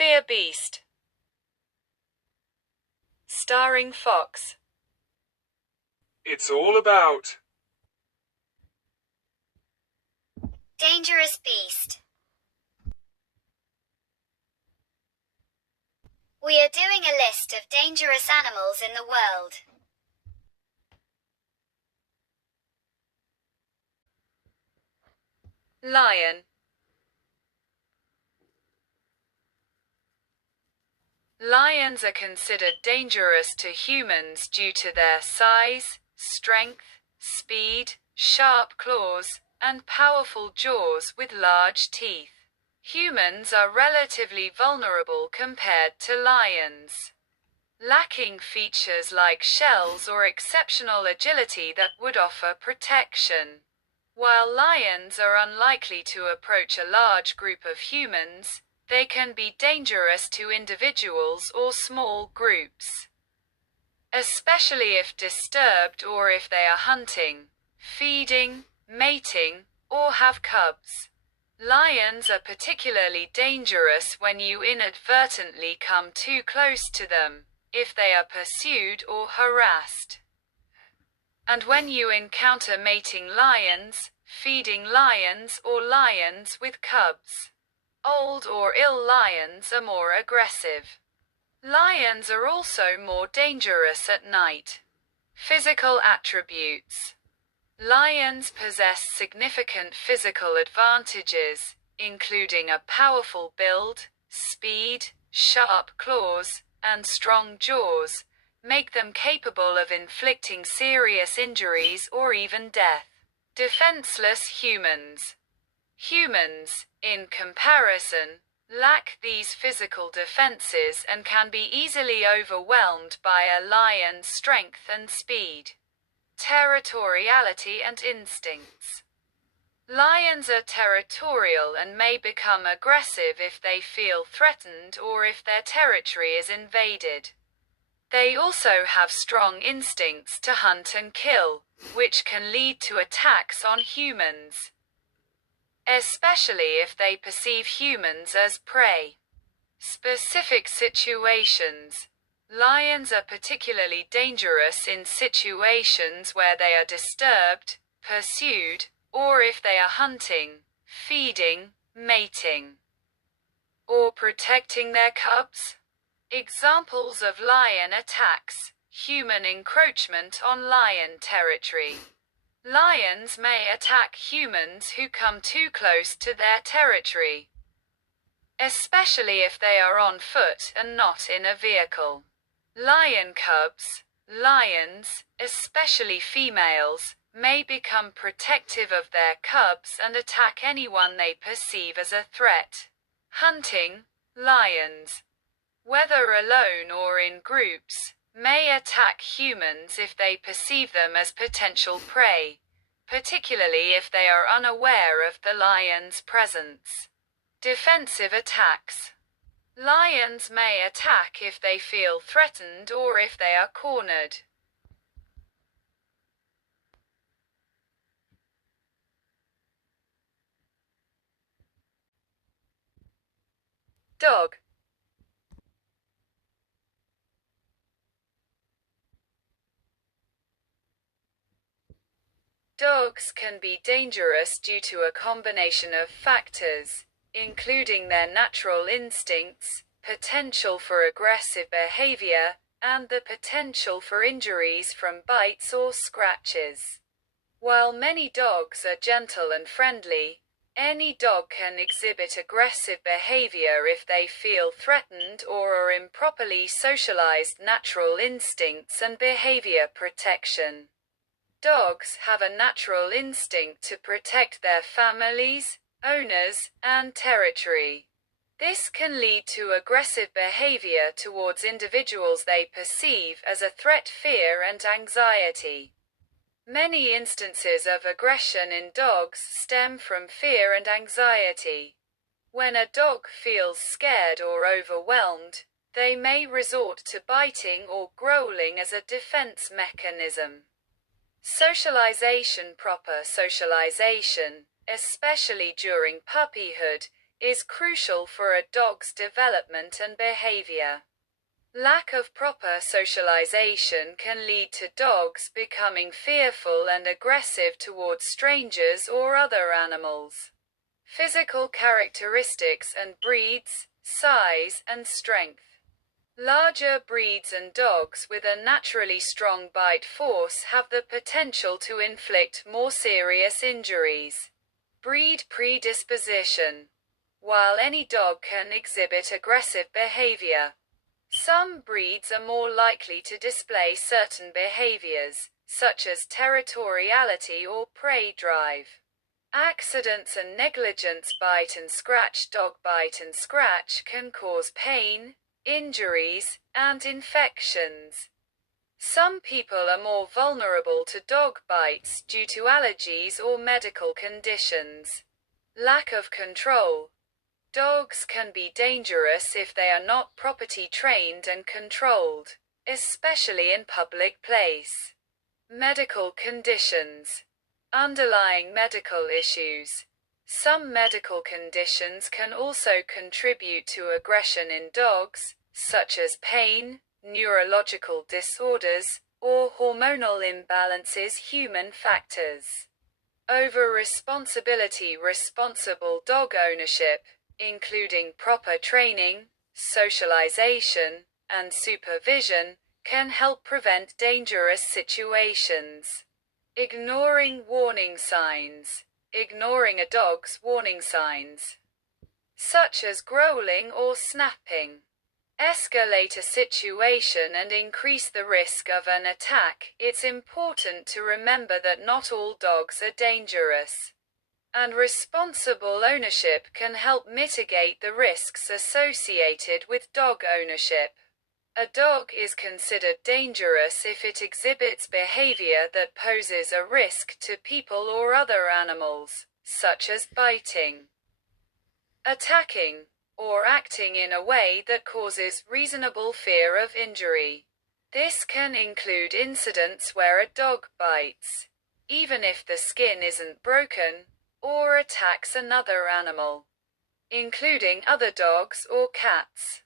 Fear Beast. Starring Fox. It's all about Dangerous Beast. We are doing a list of dangerous animals in the world. Lion. Lions are considered dangerous to humans due to their size, strength, speed, sharp claws, and powerful jaws with large teeth. Humans are relatively vulnerable compared to lions, lacking features like shells or exceptional agility that would offer protection. While lions are unlikely to approach a large group of humans, they can be dangerous to individuals or small groups, especially if disturbed or if they are hunting, feeding, mating, or have cubs. Lions are particularly dangerous when you inadvertently come too close to them, if they are pursued or harassed, and when you encounter mating lions, feeding lions, or lions with cubs. Old or ill lions are more aggressive. Lions are also more dangerous at night. Physical attributes. Lions possess significant physical advantages, including a powerful build, speed, sharp claws, and strong jaws, make them capable of inflicting serious injuries or even death. Defenseless humans. Humans, in comparison, lack these physical defenses and can be easily overwhelmed by a lion's strength and speed. Territoriality and instincts. Lions are territorial and may become aggressive if they feel threatened or if their territory is invaded. They also have strong instincts to hunt and kill, which can lead to attacks on humans, especially if they perceive humans as prey. Specific situations. Lions are particularly dangerous in situations where they are disturbed, pursued, or if they are hunting, feeding, mating, or protecting their cubs. Examples of lion attacks: human encroachment on lion territory. Lions may attack humans who come too close to their territory, especially if they are on foot and not in a vehicle. Lion cubs. Lions, especially females, may become protective of their cubs and attack anyone they perceive as a threat. Hunting. Lions, whether alone or in groups, may attack humans if they perceive them as potential prey, particularly if they are unaware of the lion's presence. Defensive attacks. Lions may attack if they feel threatened or if they are cornered. Dog. Dogs can be dangerous due to a combination of factors, including their natural instincts, potential for aggressive behavior, and the potential for injuries from bites or scratches. While many dogs are gentle and friendly, any dog can exhibit aggressive behavior if they feel threatened or are improperly socialized. Natural instincts and behavior protection. Dogs have a natural instinct to protect their families, owners, and territory. This can lead to aggressive behavior towards individuals they perceive as a threat, fear, and anxiety. Many instances of aggression in dogs stem from fear and anxiety. When a dog feels scared or overwhelmed, they may resort to biting or growling as a defense mechanism. Socialization. Proper socialization, especially during puppyhood, is crucial for a dog's development and behavior. Lack of proper socialization can lead to dogs becoming fearful and aggressive towards strangers or other animals. Physical characteristics and breeds, size and strength. Larger breeds and dogs with a naturally strong bite force have the potential to inflict more serious injuries. Breed predisposition. While any dog can exhibit aggressive behavior, some breeds are more likely to display certain behaviors, such as territoriality or prey drive. Accidents and negligence. Bite and scratch. Dog bite and scratch can cause pain, injuries, and infections. Some people are more vulnerable to dog bites due to allergies or medical conditions. Lack of control. Dogs can be dangerous if they are not properly trained and controlled, especially in public place. Medical conditions. Underlying medical issues. Some medical conditions can also contribute to aggression in dogs, such as pain, neurological disorders, or hormonal imbalances. Human factors. Over-responsibility. Responsible dog ownership, including proper training, socialization, and supervision, can help prevent dangerous situations. Ignoring warning signs. Ignoring a dog's warning signs, such as growling or snapping, escalate a situation and increase the risk of an attack. It's important to remember that not all dogs are dangerous, and responsible ownership can help mitigate the risks associated with dog ownership. A dog is considered dangerous if it exhibits behavior that poses a risk to people or other animals, such as biting, attacking, or acting in a way that causes reasonable fear of injury. This can include incidents where a dog bites, even if the skin isn't broken, or attacks another animal, including other dogs or cats.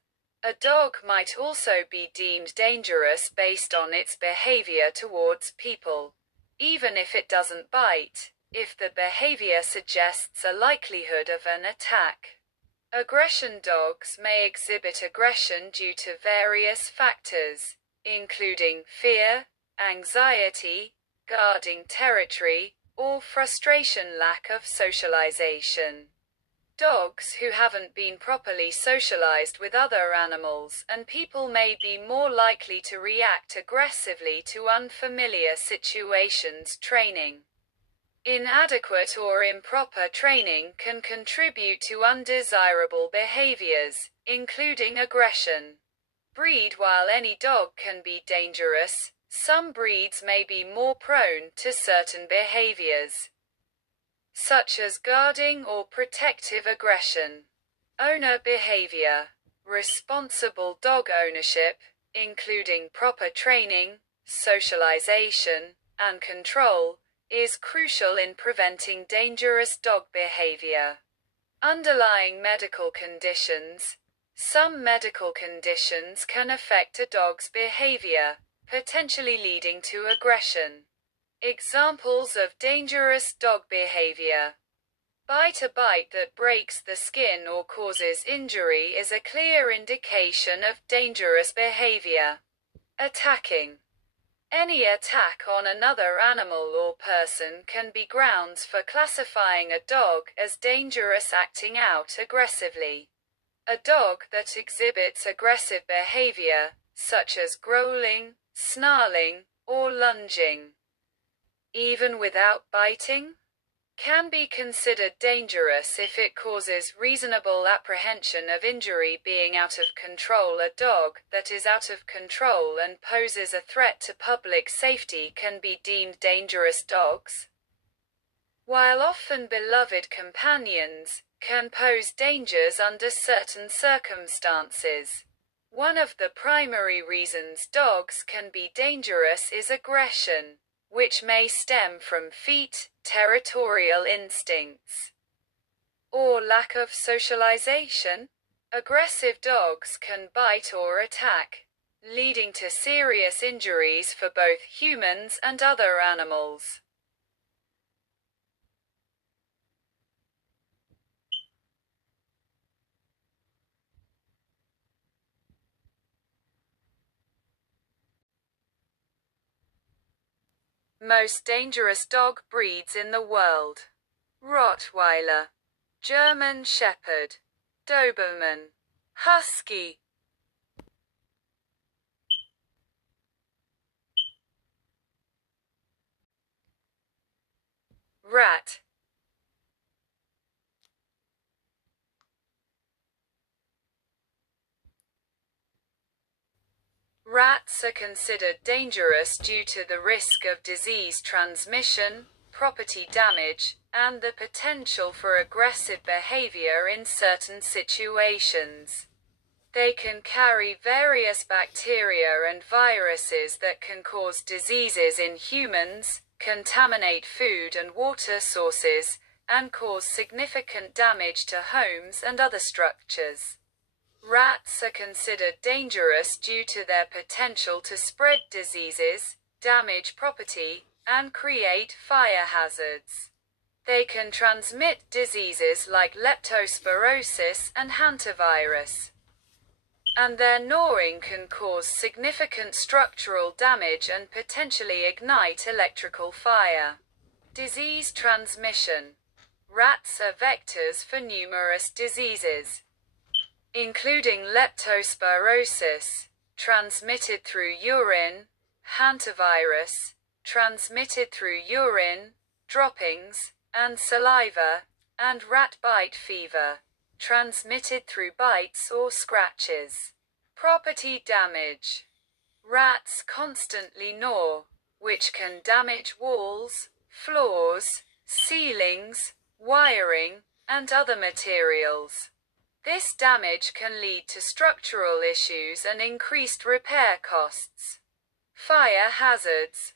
A dog might also be deemed dangerous based on its behavior towards people, even if it doesn't bite, if the behavior suggests a likelihood of an attack. Aggression. Dogs may exhibit aggression due to various factors, including fear, anxiety, guarding territory, or frustration. Lack of socialization. Dogs who haven't been properly socialized with other animals and people may be more likely to react aggressively to unfamiliar situations. Training. Inadequate or improper training can contribute to undesirable behaviors, including aggression. Breed. While any dog can be dangerous, some breeds may be more prone to certain behaviors, such as guarding or protective aggression. Owner behavior. Responsible dog ownership, including proper training, socialization, and control, is crucial in preventing dangerous dog behavior. Underlying medical conditions. Some medical conditions can affect a dog's behavior, potentially leading to aggression. Examples of dangerous dog behavior. Bite. A bite that breaks the skin or causes injury is a clear indication of dangerous behavior. Attacking. Any attack on another animal or person can be grounds for classifying a dog as dangerous. Acting out aggressively. A dog that exhibits aggressive behavior, such as growling, snarling, or lunging, even without biting, can be considered dangerous if it causes reasonable apprehension of injury. Being out of control. A dog that is out of control and poses a threat to public safety can be deemed dangerous. Dogs, while often beloved companions, can pose dangers under certain circumstances. One of the primary reasons dogs can be dangerous is aggression, which may stem from territorial instincts, or lack of socialization. Aggressive dogs can bite or attack, leading to serious injuries for both humans and other animals. Most dangerous dog breeds in the world: Rottweiler, German Shepherd, Doberman, Husky. Rat. Rats are considered dangerous due to the risk of disease transmission, property damage, and the potential for aggressive behavior in certain situations. They can carry various bacteria and viruses that can cause diseases in humans, contaminate food and water sources, and cause significant damage to homes and other structures. Rats are considered dangerous due to their potential to spread diseases, damage property, and create fire hazards. They can transmit diseases like leptospirosis and hantavirus. And their gnawing can cause significant structural damage and potentially ignite electrical fire. Disease transmission. Rats are vectors for numerous diseases, including leptospirosis, transmitted through urine, hantavirus, transmitted through urine, droppings, and saliva, and rat bite fever, transmitted through bites or scratches. Property damage. Rats constantly gnaw, which can damage walls, floors, ceilings, wiring, and other materials. This damage can lead to structural issues and increased repair costs. Fire hazards.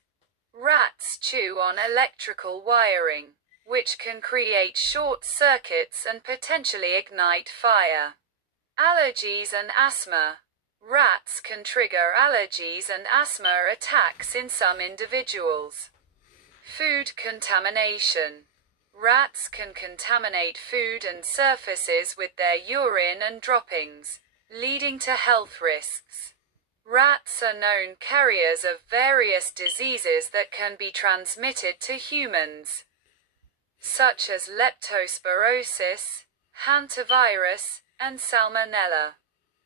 Rats chew on electrical wiring, which can create short circuits and potentially ignite fire. Allergies and asthma. Rats can trigger allergies and asthma attacks in some individuals. Food contamination. Rats can contaminate food and surfaces with their urine and droppings, leading to health risks. Rats are known carriers of various diseases that can be transmitted to humans, such as leptospirosis, hantavirus, and salmonella.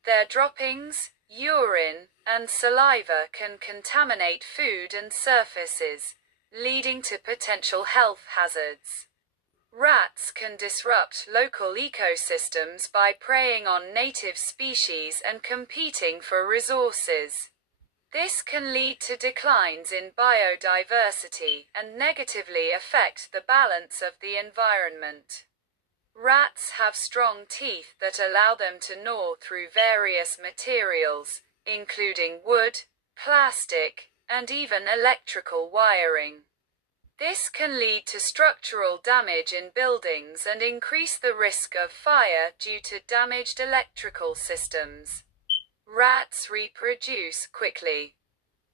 Their droppings, urine, and saliva can contaminate food and surfaces, leading to potential health hazards. Rats can disrupt local ecosystems by preying on native species and competing for resources. This can lead to declines in biodiversity and negatively affect the balance of the environment. Rats have strong teeth that allow them to gnaw through various materials, including wood, plastic, and even electrical wiring. This can lead to structural damage in buildings and increase the risk of fire due to damaged electrical systems. Rats reproduce quickly,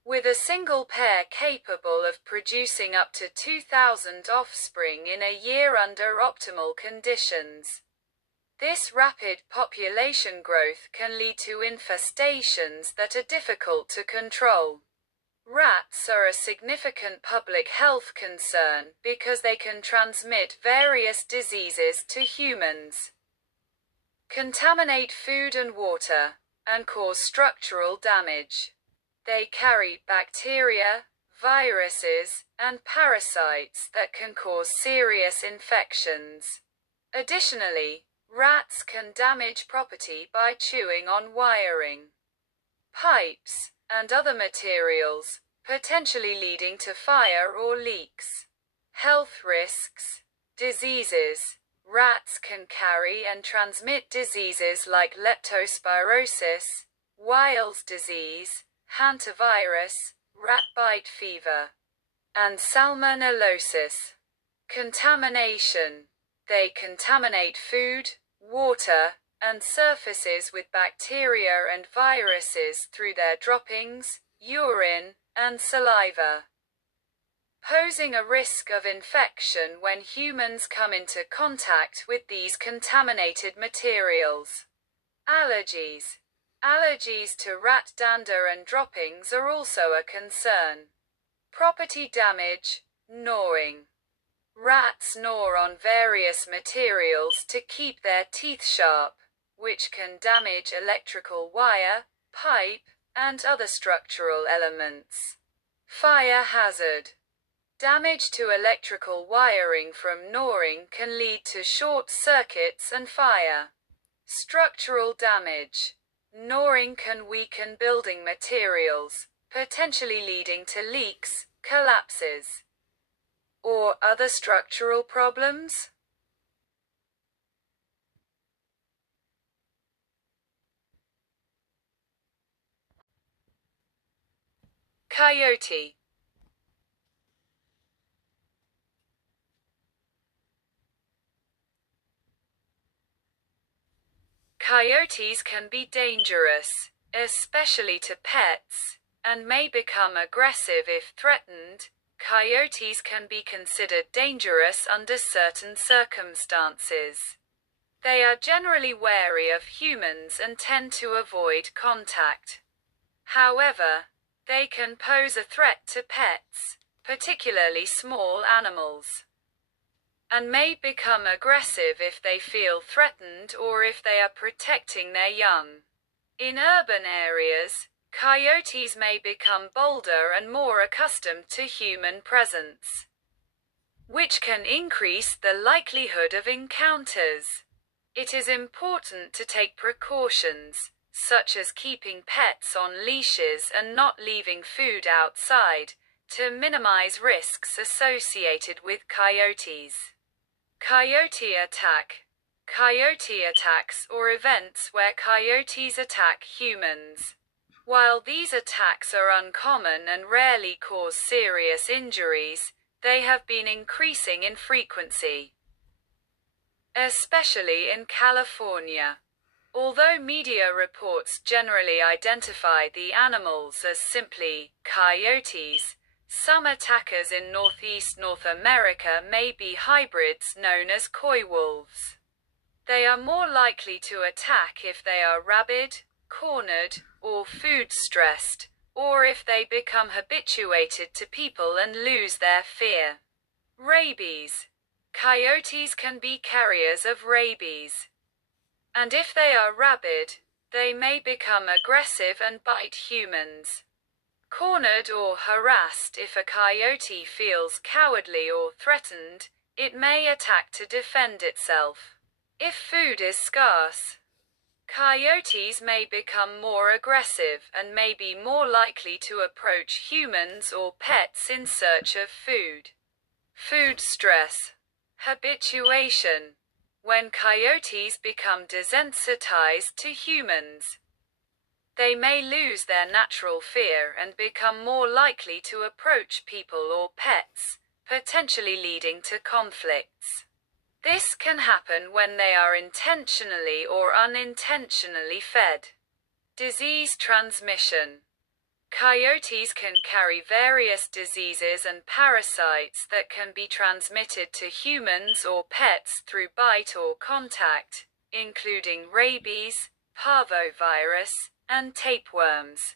with a single pair capable of producing up to 2,000 offspring in a year under optimal conditions. This rapid population growth can lead to infestations that are difficult to control. Rats are a significant public health concern because they can transmit various diseases to humans, contaminate food and water, and cause structural damage. They carry bacteria, viruses, and parasites that can cause serious infections. Additionally, rats can damage property by chewing on wiring, pipes, and other materials, potentially leading to fire or leaks. Health risks. Diseases. Rats can carry and transmit diseases like leptospirosis, Weil's disease, hantavirus, rat bite fever, and salmonellosis. Contamination. They contaminate food, water, and surfaces with bacteria and viruses through their droppings, urine, and saliva, posing a risk of infection when humans come into contact with these contaminated materials. Allergies. Allergies to rat dander and droppings are also a concern. Property damage, gnawing. Rats gnaw on various materials to keep their teeth sharp, which can damage electrical wire, pipe, and other structural elements. Fire hazard. Damage to electrical wiring from gnawing can lead to short circuits and fire. Structural damage. Gnawing can weaken building materials, potentially leading to leaks, collapses, or other structural problems. Coyote. Coyotes can be dangerous, especially to pets, and may become aggressive if threatened. Coyotes can be considered dangerous under certain circumstances. They are generally wary of humans and tend to avoid contact. However, they can pose a threat to pets, particularly small animals, and may become aggressive if they feel threatened or if they are protecting their young. In urban areas, coyotes may become bolder and more accustomed to human presence, which can increase the likelihood of encounters. It is important to take precautions, such as keeping pets on leashes and not leaving food outside, to minimize risks associated with coyotes. Coyote attack. Coyote attacks or events where coyotes attack humans. While these attacks are uncommon and rarely cause serious injuries, they have been increasing in frequency, especially in California. Although media reports generally identify the animals as simply coyotes, some attackers in northeast North America may be hybrids known as coy wolves. They are more likely to attack if they are rabid, cornered, or food stressed, or if they become habituated to people and lose their fear. Rabies. Coyotes can be carriers of rabies, and if they are rabid, they may become aggressive and bite humans. Cornered or harassed. If a coyote feels cowardly or threatened, it may attack to defend itself. If food is scarce, coyotes may become more aggressive and may be more likely to approach humans or pets in search of food. Food stress. Habituation. When coyotes become desensitized to humans, they may lose their natural fear and become more likely to approach people or pets, potentially leading to conflicts. This can happen when they are intentionally or unintentionally fed. Disease transmission. Coyotes can carry various diseases and parasites that can be transmitted to humans or pets through bite or contact, including rabies, parvovirus, and tapeworms.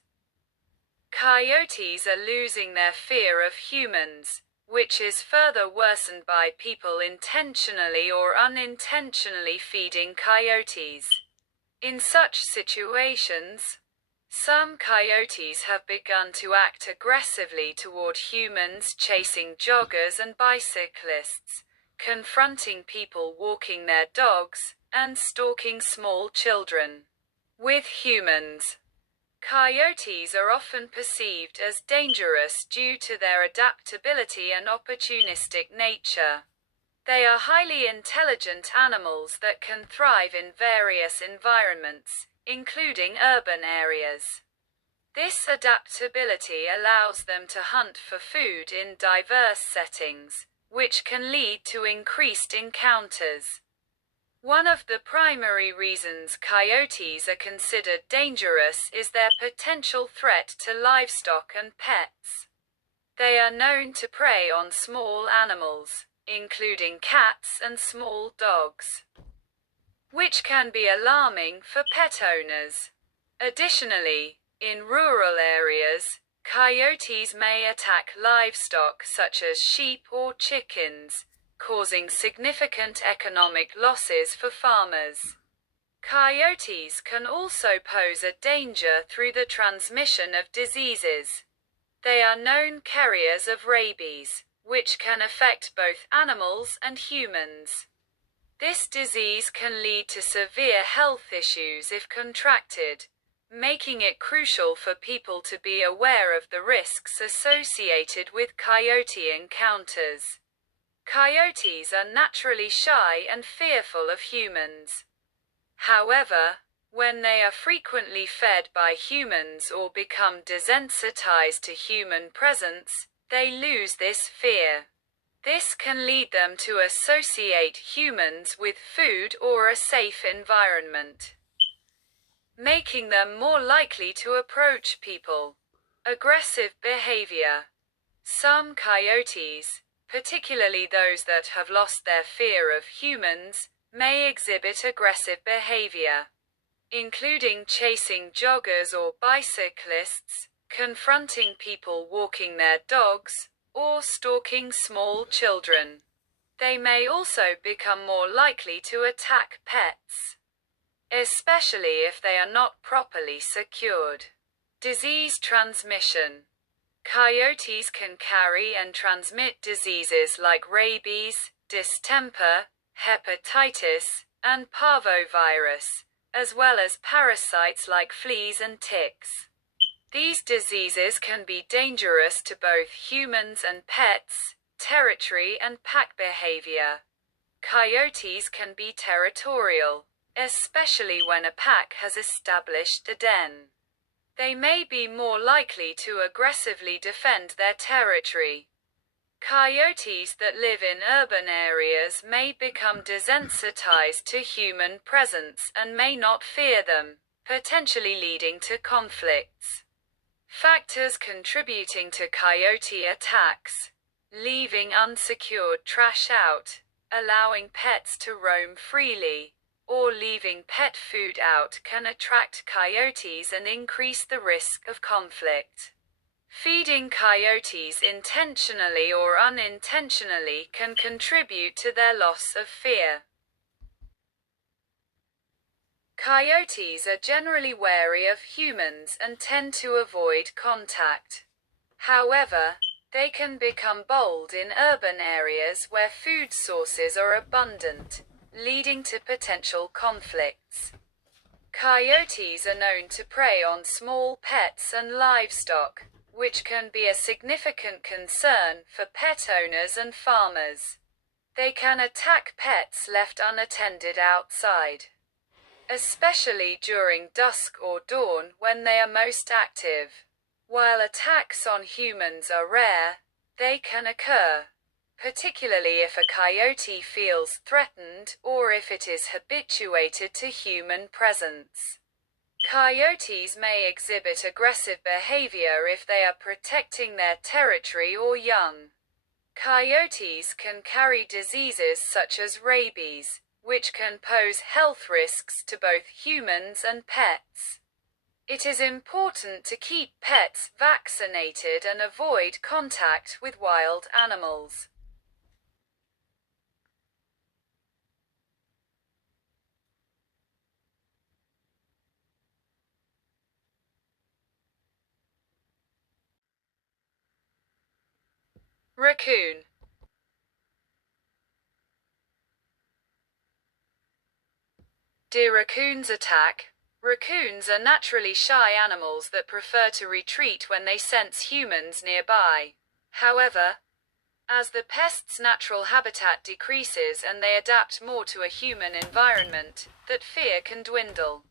Coyotes are losing their fear of humans, which is further worsened by people intentionally or unintentionally feeding coyotes. In such situations, some coyotes have begun to act aggressively toward humans chasing joggers and bicyclists, confronting people walking their dogs, and stalking small children. With humans, coyotes are often perceived as dangerous due to their adaptability and opportunistic nature. They are highly intelligent animals that can thrive in various environments, including urban areas. This adaptability allows them to hunt for food in diverse settings, which can lead to increased encounters. One of the primary reasons coyotes are considered dangerous is their potential threat to livestock and pets. They are known to prey on small animals, including cats and small dogs, which can be alarming for pet owners. Additionally, in rural areas, coyotes may attack livestock such as sheep or chickens, causing significant economic losses for farmers. Coyotes can also pose a danger through the transmission of diseases. They are known carriers of rabies, which can affect both animals and humans. This disease can lead to severe health issues if contracted, making it crucial for people to be aware of the risks associated with coyote encounters. Coyotes are naturally shy and fearful of humans. However, when they are frequently fed by humans or become desensitized to human presence, they lose this fear. This can lead them to associate humans with food or a safe environment, making them more likely to approach people. Aggressive behavior. Some coyotes, particularly those that have lost their fear of humans, may exhibit aggressive behavior, including chasing joggers or bicyclists, confronting people walking their dogs, or stalking small children. They may also become more likely to attack pets, especially if they are not properly secured. Disease transmission. Coyotes can carry and transmit diseases like rabies, distemper, hepatitis, and parvovirus, as well as parasites like fleas and ticks. These diseases can be dangerous to both humans and pets, territory and pack behavior. Coyotes can be territorial, especially when a pack has established a den. They may be more likely to aggressively defend their territory. Coyotes that live in urban areas may become desensitized to human presence and may not fear them, potentially leading to conflicts. Factors contributing to coyote attacks: leaving unsecured trash out, allowing pets to roam freely, or leaving pet food out can attract coyotes and increase the risk of conflict. Feeding coyotes intentionally or unintentionally can contribute to their loss of fear. Coyotes are generally wary of humans and tend to avoid contact. However, they can become bold in urban areas where food sources are abundant, leading to potential conflicts. Coyotes are known to prey on small pets and livestock, which can be a significant concern for pet owners and farmers. They can attack pets left unattended outside, especially during dusk or dawn when they are most active. While attacks on humans are rare, they can occur, particularly if a coyote feels threatened or if it is habituated to human presence. Coyotes may exhibit aggressive behavior if they are protecting their territory or young. Coyotes can carry diseases such as rabies, which can pose health risks to both humans and pets. It is important to keep pets vaccinated and avoid contact with wild animals. Raccoon. Do raccoons attack? Raccoons are naturally shy animals that prefer to retreat when they sense humans nearby. However, as the pest's natural habitat decreases and they adapt more to a human environment, that fear can dwindle.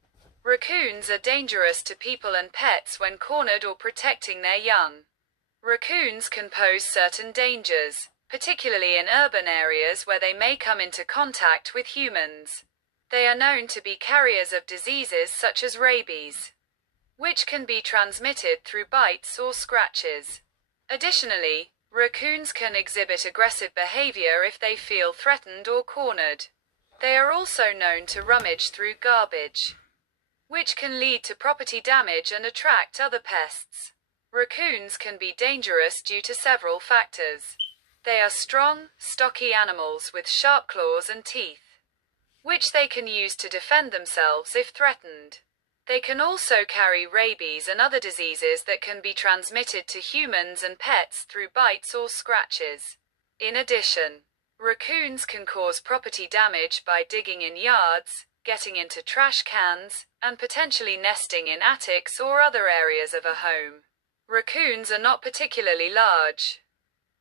Raccoons are dangerous to people and pets when cornered or protecting their young. Raccoons can pose certain dangers, particularly in urban areas where they may come into contact with humans. They are known to be carriers of diseases such as rabies, which can be transmitted through bites or scratches. Additionally, raccoons can exhibit aggressive behavior if they feel threatened or cornered. They are also known to rummage through garbage, which can lead to property damage and attract other pests. Raccoons can be dangerous due to several factors. They are strong, stocky animals with sharp claws and teeth, which they can use to defend themselves if threatened. They can also carry rabies and other diseases that can be transmitted to humans and pets through bites or scratches. In addition, raccoons can cause property damage by digging in yards, getting into trash cans, and potentially nesting in attics or other areas of a home. Raccoons are not particularly large,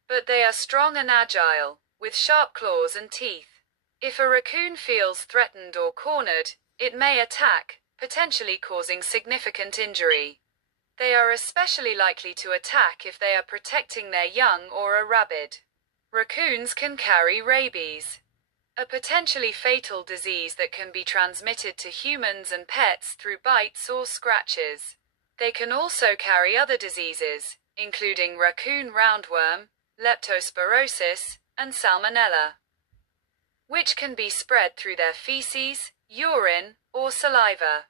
but they are strong and agile, with sharp claws and teeth. If a raccoon feels threatened or cornered, it may attack, potentially causing significant injury. They are especially likely to attack if they are protecting their young or are rabid. Raccoons can carry rabies, a potentially fatal disease that can be transmitted to humans and pets through bites or scratches. They can also carry other diseases, including raccoon roundworm, leptospirosis, and salmonella, which can be spread through their feces, urine, or saliva.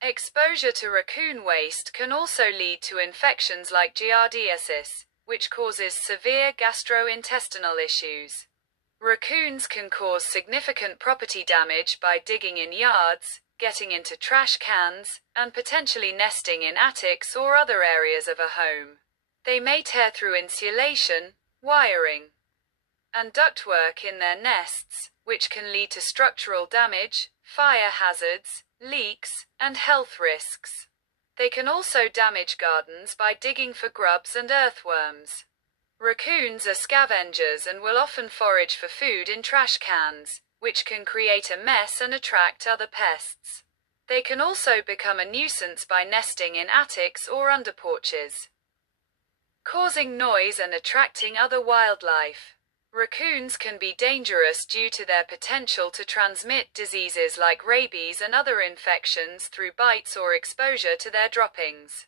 Exposure to raccoon waste can also lead to infections like giardiasis, which causes severe gastrointestinal issues. Raccoons can cause significant property damage by digging in yards, getting into trash cans, and potentially nesting in attics or other areas of a home. They may tear through insulation, wiring, and ductwork in their nests, which can lead to structural damage, fire hazards, leaks, and health risks. They can also damage gardens by digging for grubs and earthworms. Raccoons are scavengers and will often forage for food in trash cans, which can create a mess and attract other pests. They can also become a nuisance by nesting in attics or under porches, causing noise and attracting other wildlife. Raccoons can be dangerous due to their potential to transmit diseases like rabies and other infections through bites or exposure to their droppings,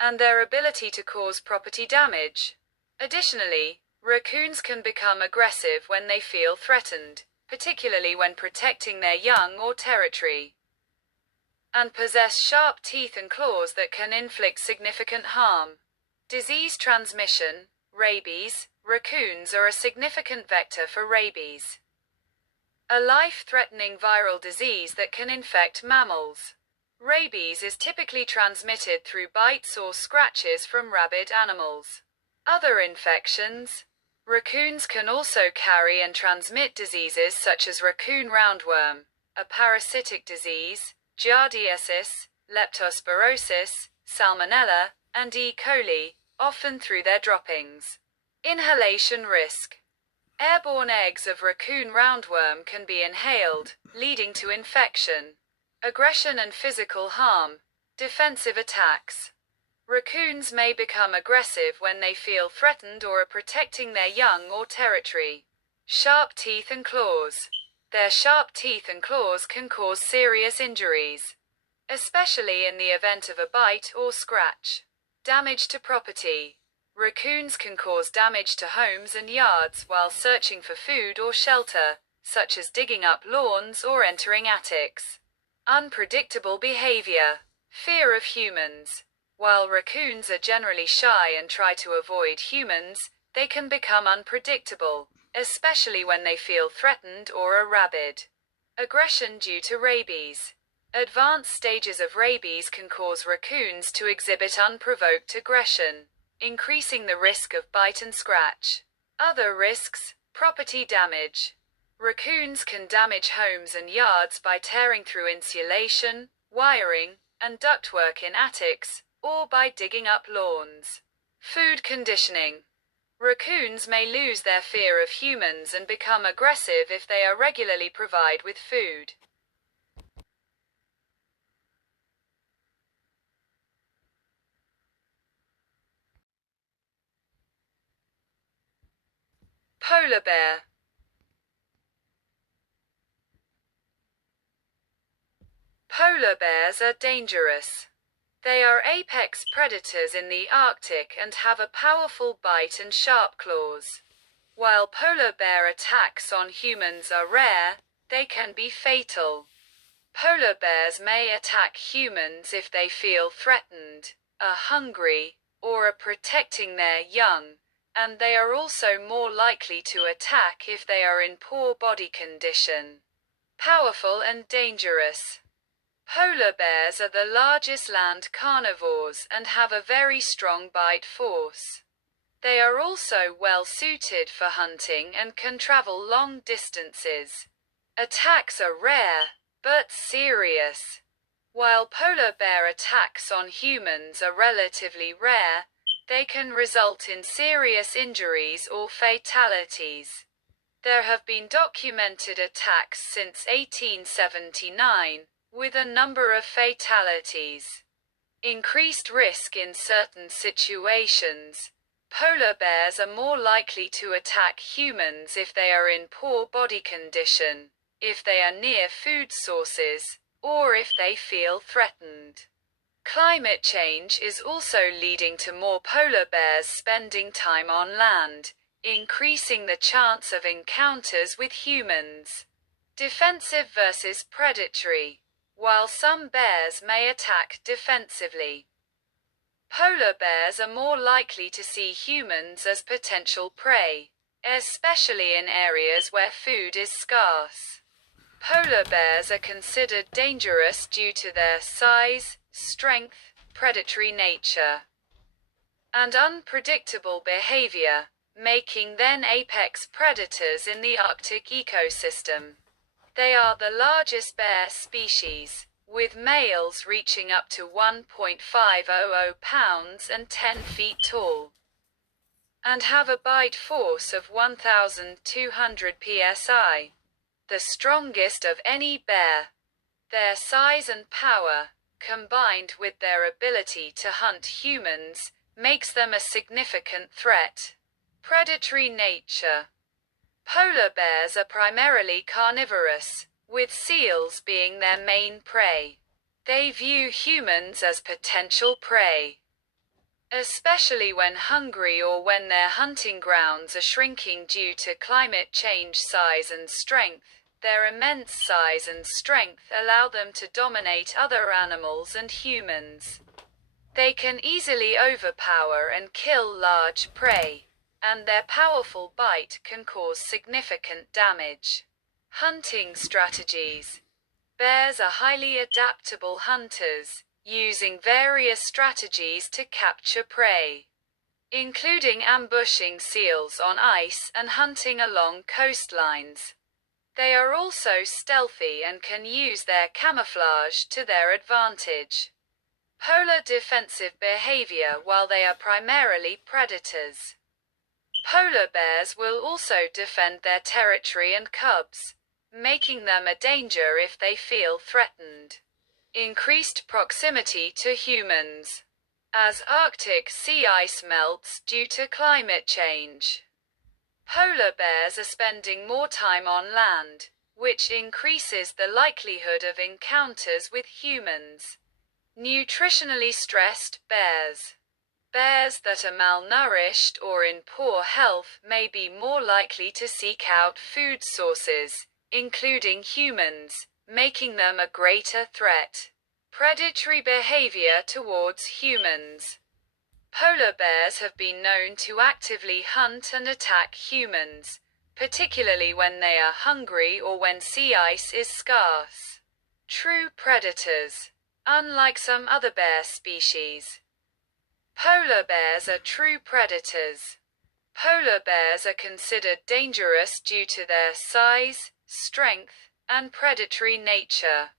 and their ability to cause property damage. Additionally, raccoons can become aggressive when they feel threatened, particularly when protecting their young or territory, and possess sharp teeth and claws that can inflict significant harm. Disease transmission, rabies. Raccoons are a significant vector for rabies, a life-threatening viral disease that can infect mammals. Rabies is typically transmitted through bites or scratches from rabid animals. Other infections. Raccoons can also carry and transmit diseases such as raccoon roundworm, a parasitic disease, giardiasis, leptospirosis, salmonella, and E. coli, often through their droppings. Inhalation risk. Airborne eggs of raccoon roundworm can be inhaled, leading to infection, aggression and physical harm. Defensive attacks. Raccoons may become aggressive when they feel threatened or are protecting their young or territory. Sharp teeth and claws. Their sharp teeth and claws can cause serious injuries, especially in the event of a bite or scratch. Damage to property. Raccoons can cause damage to homes and yards while searching for food or shelter, such as digging up lawns or entering attics. Unpredictable behavior. Fear of humans. While raccoons are generally shy and try to avoid humans, they can become unpredictable, especially when they feel threatened or are rabid. Aggression due to rabies. Advanced stages of rabies can cause raccoons to exhibit unprovoked aggression, increasing the risk of bite and scratch. Other risks. Property damage. Raccoons can damage homes and yards by tearing through insulation, wiring, and ductwork in attics, or by digging up lawns. Food conditioning. Raccoons may lose their fear of humans and become aggressive if they are regularly provided with food. Polar bear. Polar bears are dangerous. They are apex predators in the Arctic and have a powerful bite and sharp claws. While polar bear attacks on humans are rare, they can be fatal. Polar bears may attack humans if they feel threatened, are hungry, or are protecting their young, and they are also more likely to attack if they are in poor body condition. Powerful and dangerous. Polar bears are the largest land carnivores and have a very strong bite force. They are also well suited for hunting and can travel long distances. Attacks are rare, but serious. While polar bear attacks on humans are relatively rare, they can result in serious injuries or fatalities. There have been documented attacks since 1879, with a number of fatalities. Increased risk in certain situations. Polar bears are more likely to attack humans if they are in poor body condition, if they are near food sources, or if they feel threatened. Climate change is also leading to more polar bears spending time on land, increasing the chance of encounters with humans. Defensive versus predatory. While some bears may attack defensively, polar bears are more likely to see humans as potential prey, especially in areas where food is scarce. Polar bears are considered dangerous due to their size, strength, predatory nature, and unpredictable behavior, making them apex predators in the Arctic ecosystem. They are the largest bear species, with males reaching up to 1.500 pounds and 10 feet tall, and have a bite force of 1,200 psi. The strongest of any bear. Their size and power, combined with their ability to hunt humans, makes them a significant threat. Predatory nature. Polar bears are primarily carnivorous, with seals being their main prey. They view humans as potential prey, especially when hungry or when their hunting grounds are shrinking due to climate change. Size and strength. Their immense size and strength allow them to dominate other animals and humans. They can easily overpower and kill large prey, and their powerful bite can cause significant damage. Hunting strategies. Bears are highly adaptable hunters, using various strategies to capture prey, including ambushing seals on ice and hunting along coastlines. They are also stealthy and can use their camouflage to their advantage. Polar defensive behavior. While they are primarily predators, polar bears will also defend their territory and cubs, making them a danger if they feel threatened. Increased proximity to humans. As Arctic sea ice melts due to climate change, polar bears are spending more time on land, which increases the likelihood of encounters with humans. Nutritionally stressed bears. Bears that are malnourished or in poor health may be more likely to seek out food sources, including humans, making them a greater threat. Predatory behavior towards humans. Polar bears have been known to actively hunt and attack humans, particularly when they are hungry or when sea ice is scarce. True predators. Unlike some other bear species, polar bears are true predators. Polar bears are considered dangerous due to their size, strength, and predatory nature.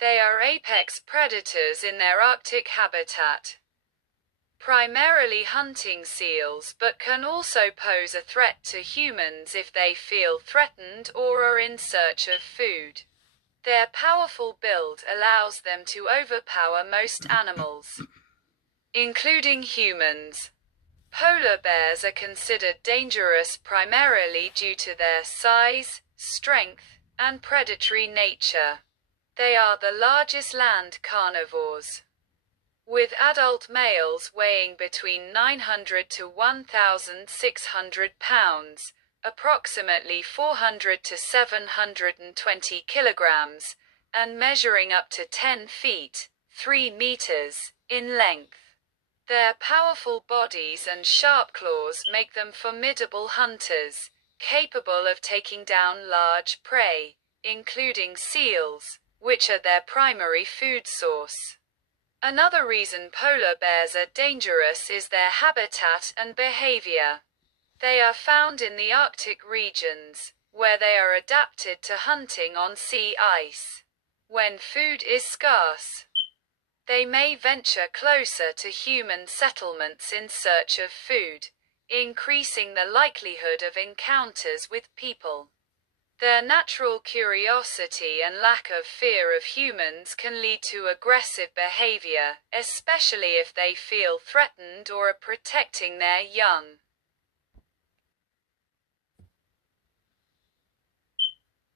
They are apex predators in their Arctic habitat, primarily hunting seals, but can also pose a threat to humans if they feel threatened or are in search of food. Their powerful build allows them to overpower most animals, including humans. Polar bears are considered dangerous primarily due to their size, strength, and predatory nature. They are the largest land carnivores, with adult males weighing between 900 to 1,600 pounds, approximately 400 to 720 kilograms, and measuring up to 10 feet, 3 meters, in length. Their powerful bodies and sharp claws make them formidable hunters, capable of taking down large prey, including seals, which are their primary food source. Another reason polar bears are dangerous is their habitat and behavior. They are found in the Arctic regions, where they are adapted to hunting on sea ice. When food is scarce, they may venture closer to human settlements in search of food, increasing the likelihood of encounters with people. Their natural curiosity and lack of fear of humans can lead to aggressive behavior, especially if they feel threatened or are protecting their young.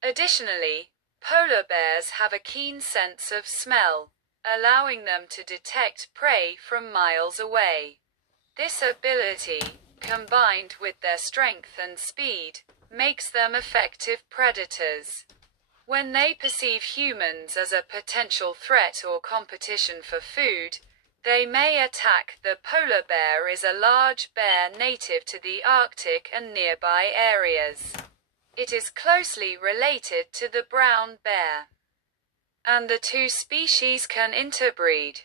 Additionally, polar bears have a keen sense of smell, allowing them to detect prey from miles away. This ability, combined with their strength and speed, makes them effective predators. When they perceive humans as a potential threat or competition for food, they may attack. The polar bear is a large bear native to the Arctic and nearby areas. It is closely related to the brown bear, and the two species can interbreed.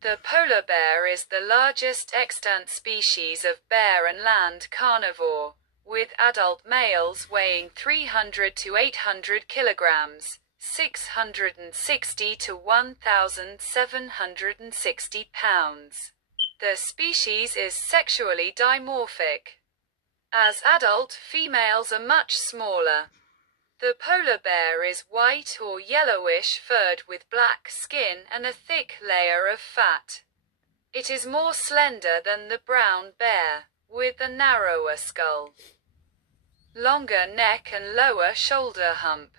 The polar bear is the largest extant species of bear and land carnivore, with adult males weighing 300 to 800 kilograms, 660 to 1,760 pounds. The species is sexually dimorphic, as adult females are much smaller. The polar bear is white or yellowish furred with black skin and a thick layer of fat. It is more slender than the brown bear, with a narrower skull, longer neck and lower shoulder hump.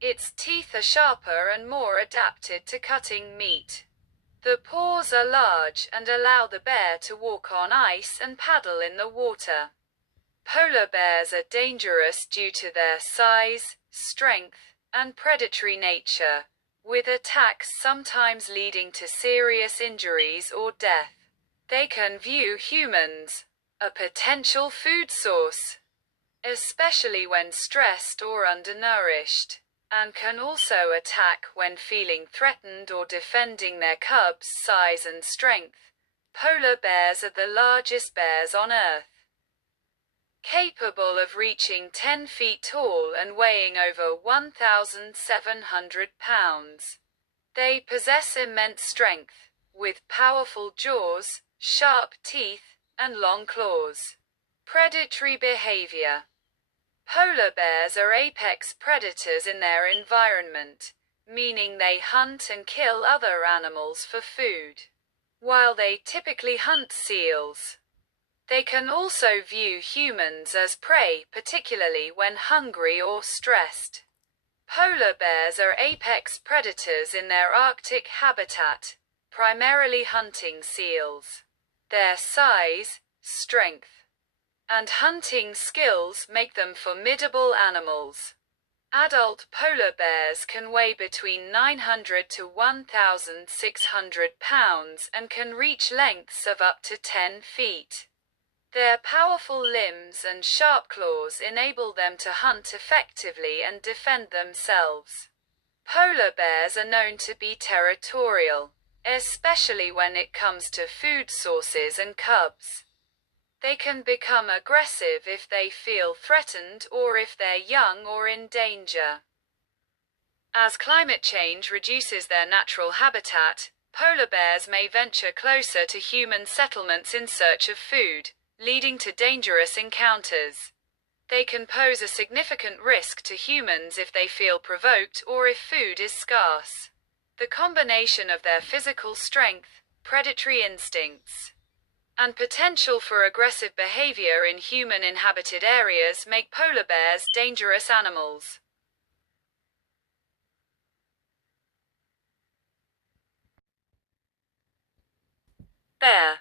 Its teeth are sharper and more adapted to cutting meat. The paws are large and allow the bear to walk on ice and paddle in the water. Polar bears are dangerous due to their size, strength, and predatory nature, with attacks sometimes leading to serious injuries or death. They can view humans, a potential food source, especially when stressed or undernourished, and can also attack when feeling threatened or defending their cubs' size and strength. Polar bears are the largest bears on Earth, capable of reaching 10 feet tall and weighing over 1,700 pounds. They possess immense strength, with powerful jaws, sharp teeth, and long claws. Predatory behavior. Polar bears are apex predators in their environment, meaning they hunt and kill other animals for food. While they typically hunt seals, they can also view humans as prey, particularly when hungry or stressed. Polar bears are apex predators in their Arctic habitat, primarily hunting seals. Their size, strength, and hunting skills make them formidable animals. Adult polar bears can weigh between 900 to 1,600 pounds and can reach lengths of up to 10 feet. Their powerful limbs and sharp claws enable them to hunt effectively and defend themselves. Polar bears are known to be territorial, especially when it comes to food sources and cubs. They can become aggressive if they feel threatened or if their young are in danger. As climate change reduces their natural habitat, polar bears may venture closer to human settlements in search of food, leading to dangerous encounters. They can pose a significant risk to humans if they feel provoked or if food is scarce. The combination of their physical strength, predatory instincts, and potential for aggressive behavior in human-inhabited areas make polar bears dangerous animals. Bear.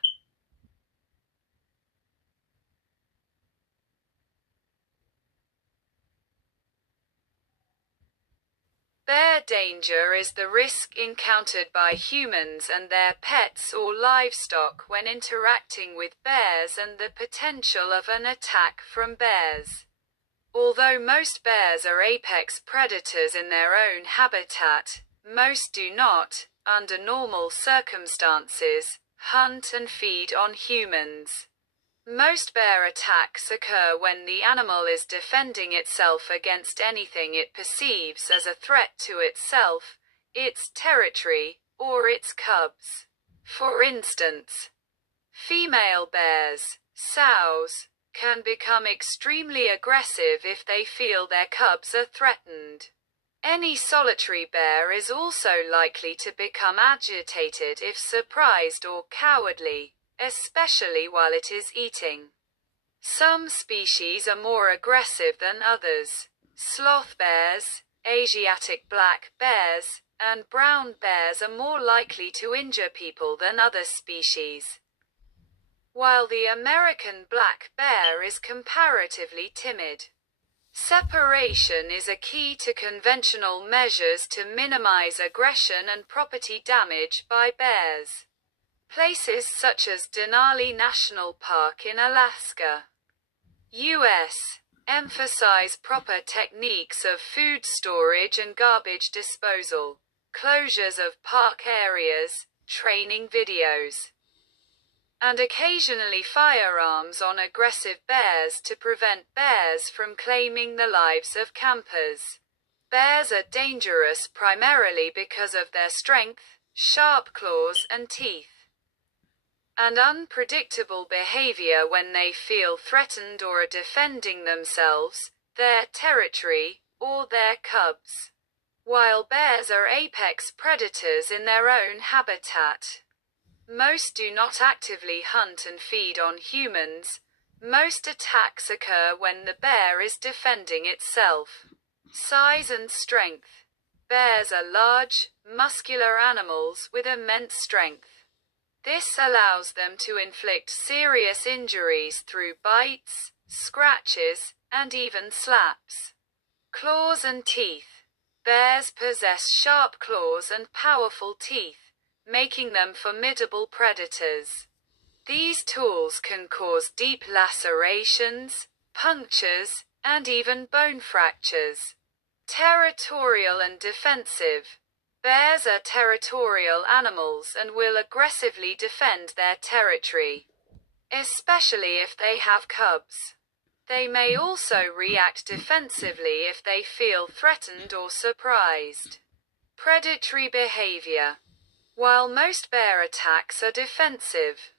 Bear danger is the risk encountered by humans and their pets or livestock when interacting with bears and the potential of an attack from bears. Although most bears are apex predators in their own habitat, most do not, under normal circumstances, hunt and feed on humans. Most bear attacks occur when the animal is defending itself against anything it perceives as a threat to itself, its territory, or its cubs. For instance, female bears, sows, can become extremely aggressive if they feel their cubs are threatened. Any solitary bear is also likely to become agitated if surprised or cowardly, especially while it is eating. Some species are more aggressive than others. Sloth bears, Asiatic black bears, and brown bears are more likely to injure people than other species, while the American black bear is comparatively timid. Separation is a key to conventional measures to minimize aggression and property damage by bears. Places such as Denali National Park in Alaska, U.S., emphasize proper techniques of food storage and garbage disposal, closures of park areas, training videos, and occasionally firearms on aggressive bears to prevent bears from claiming the lives of campers. Bears are dangerous primarily because of their strength, sharp claws and teeth, and unpredictable behavior when they feel threatened or are defending themselves, their territory, or their cubs. While bears are apex predators in their own habitat, most do not actively hunt and feed on humans. Most attacks occur when the bear is defending itself. Size and strength. Bears are large, muscular animals with immense strength. This allows them to inflict serious injuries through bites, scratches, and even slaps. Claws and teeth. Bears possess sharp claws and powerful teeth, making them formidable predators. These tools can cause deep lacerations, punctures, and even bone fractures. Territorial and defensive. Bears are territorial animals and will aggressively defend their territory, especially if they have cubs. They may also react defensively if they feel threatened or surprised. Predatory behavior. While most bear attacks are defensive,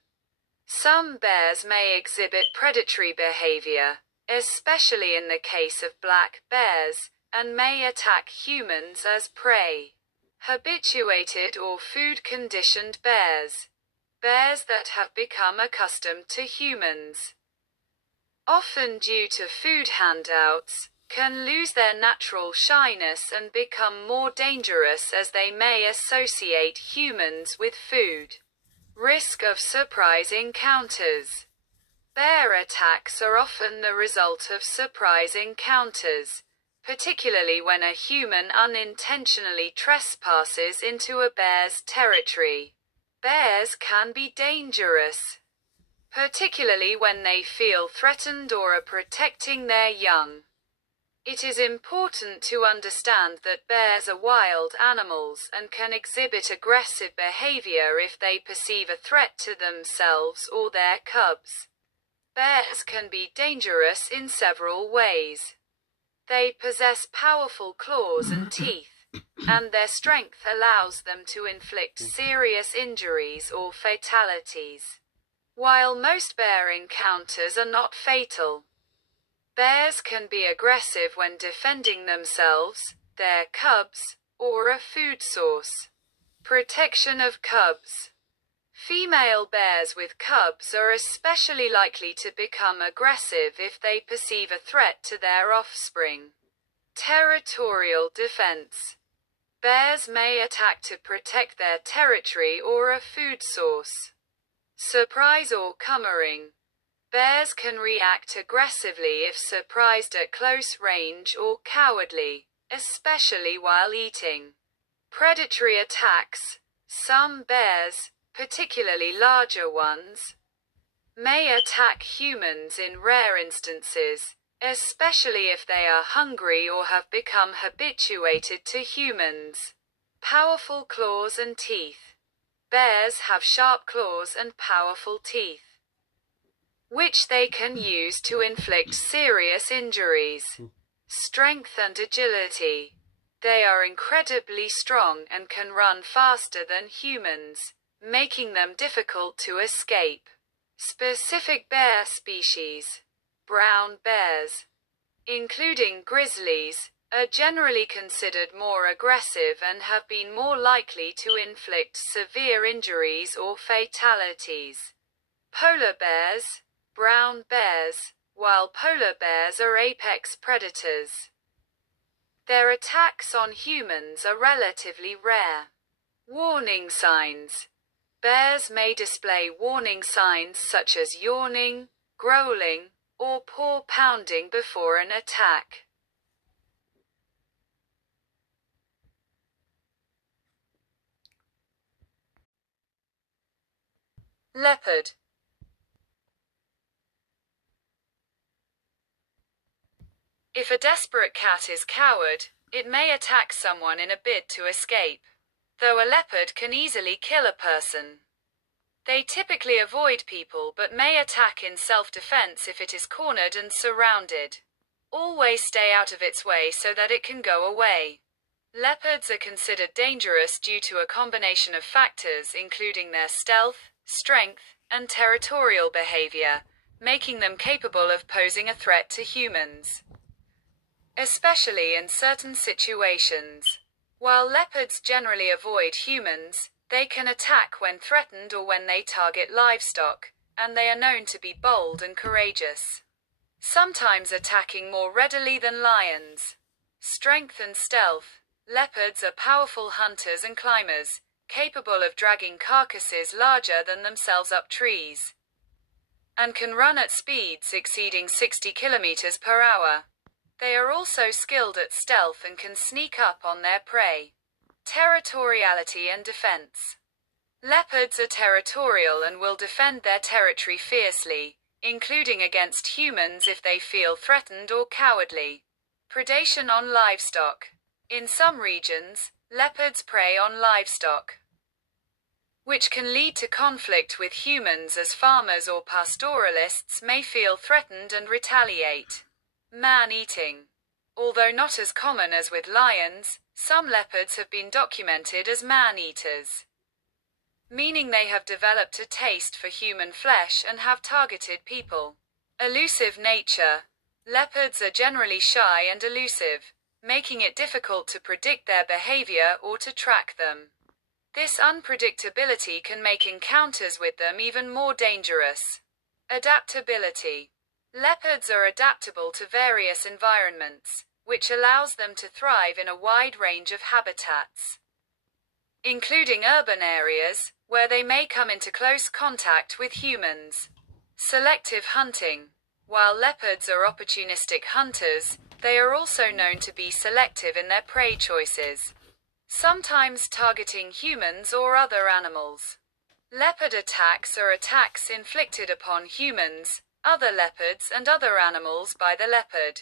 some bears may exhibit predatory behavior, especially in the case of black bears, and may attack humans as prey. Habituated or food-conditioned bears. Bears that have become accustomed to humans, often due to food handouts, can lose their natural shyness and become more dangerous as they may associate humans with food. Risk of surprise encounters. Bear attacks are often the result of surprise encounters, particularly when a human unintentionally trespasses into a bear's territory. Bears can be dangerous, particularly when they feel threatened or are protecting their young. It is important to understand that bears are wild animals and can exhibit aggressive behavior if they perceive a threat to themselves or their cubs. Bears can be dangerous in several ways. They possess powerful claws and teeth, and their strength allows them to inflict serious injuries or fatalities. While most bear encounters are not fatal, bears can be aggressive when defending themselves, their cubs, or a food source. Protection of cubs. Female bears with cubs are especially likely to become aggressive if they perceive a threat to their offspring. Territorial defense. Bears may attack to protect their territory or a food source. Surprise or coming. Bears can react aggressively if surprised at close range or cowardly, especially while eating. Predatory attacks. Some bears, particularly larger ones, may attack humans in rare instances, especially if they are hungry or have become habituated to humans. Powerful claws and teeth. Bears have sharp claws and powerful teeth, which they can use to inflict serious injuries. Strength and agility. They are incredibly strong and can run faster than humans, making them difficult to escape. Specific bear species. Brown bears, including grizzlies, are generally considered more aggressive and have been more likely to inflict severe injuries or fatalities. Polar bears. Brown bears. While polar bears are apex predators, their attacks on humans are relatively rare. Warning signs. Bears may display warning signs such as yawning, growling, or paw pounding before an attack. Leopard. If a desperate cat is coward, it may attack someone in a bid to escape, though a leopard can easily kill a person. They typically avoid people but may attack in self-defense if it is cornered and surrounded. Always stay out of its way so that it can go away. Leopards are considered dangerous due to a combination of factors including their stealth, strength, and territorial behavior, making them capable of posing a threat to humans, especially in certain situations. While leopards generally avoid humans, they can attack when threatened or when they target livestock, and they are known to be bold and courageous, sometimes attacking more readily than lions. Strength and stealth. Leopards are powerful hunters and climbers, capable of dragging carcasses larger than themselves up trees, and can run at speeds exceeding 60 kilometers per hour. They are also skilled at stealth and can sneak up on their prey. Territoriality and defense. Leopards are territorial and will defend their territory fiercely, including against humans if they feel threatened or cowardly. Predation on livestock. In some regions, leopards prey on livestock, which can lead to conflict with humans as farmers or pastoralists may feel threatened and retaliate. Man-eating. Although not as common as with lions, some leopards have been documented as man-eaters, meaning they have developed a taste for human flesh and have targeted people. Elusive nature. Leopards are generally shy and elusive, making it difficult to predict their behavior or to track them. This unpredictability can make encounters with them even more dangerous. Adaptability. Leopards are adaptable to various environments, which allows them to thrive in a wide range of habitats, including urban areas, where they may come into close contact with humans. Selective hunting. While leopards are opportunistic hunters, they are also known to be selective in their prey choices, sometimes targeting humans or other animals. Leopard attacks are attacks inflicted upon humans, other leopards and other animals by the leopard.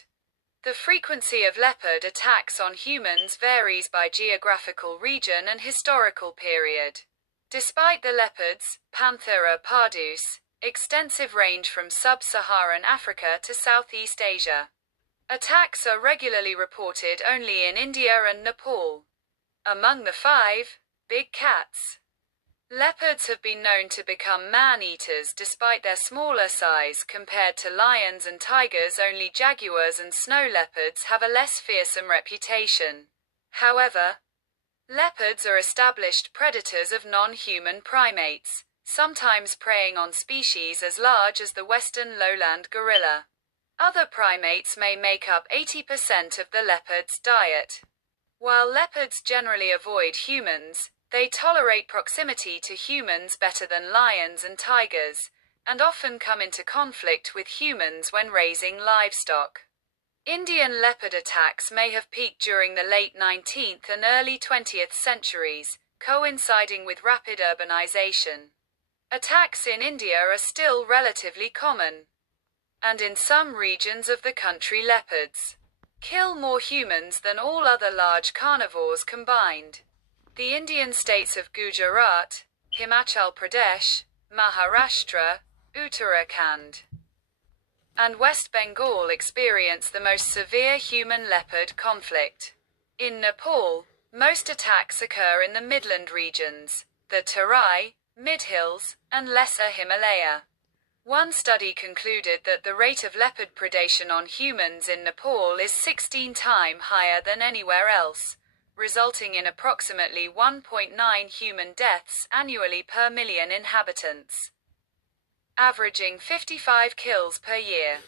The frequency of leopard attacks on humans varies by geographical region and historical period. Despite the leopards, Panthera pardus, extensive range from sub-Saharan Africa to Southeast Asia, attacks are regularly reported only in India and Nepal. Among the 5 big cats, leopards have been known to become man-eaters despite their smaller size compared to lions and tigers. Only jaguars and snow leopards have a less fearsome reputation. However, leopards are established predators of non-human primates, sometimes preying on species as large as the western lowland gorilla. Other primates may make up 80% of the leopard's diet. While leopards generally avoid humans, they tolerate proximity to humans better than lions and tigers, and often come into conflict with humans when raising livestock. Indian leopard attacks may have peaked during the late 19th and early 20th centuries, coinciding with rapid urbanization. Attacks in India are still relatively common, and in some regions of the country leopards kill more humans than all other large carnivores combined. The Indian states of Gujarat, Himachal Pradesh, Maharashtra, Uttarakhand, and West Bengal experience the most severe human-leopard conflict. In Nepal, most attacks occur in the Midland regions, the Terai, Mid-Hills, and Lesser Himalaya. One study concluded that the rate of leopard predation on humans in Nepal is 16 times higher than anywhere else, resulting in approximately 1.9 human deaths annually per million inhabitants, averaging 55 kills per year.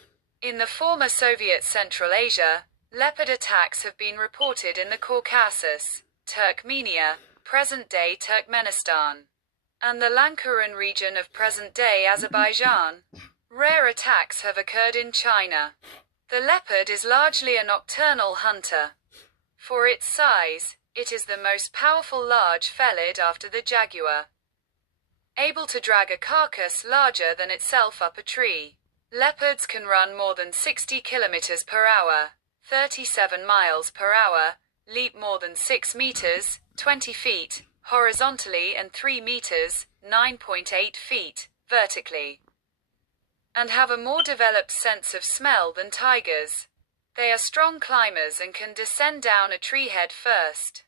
In the former Soviet Central Asia, leopard attacks have been reported in the Caucasus, Turkmenia, present-day Turkmenistan, and the Lankaran region of present-day Azerbaijan. Rare attacks have occurred in China. The leopard is largely a nocturnal hunter. For its size, it is the most powerful large felid after the jaguar, able to drag a carcass larger than itself up a tree. Leopards can run more than 60 kilometers per hour, 37 miles per hour, leap more than 6 meters, 20 feet, horizontally and 3 meters, 9.8 feet, vertically, and have a more developed sense of smell than tigers. They are strong climbers and can descend down a tree head first.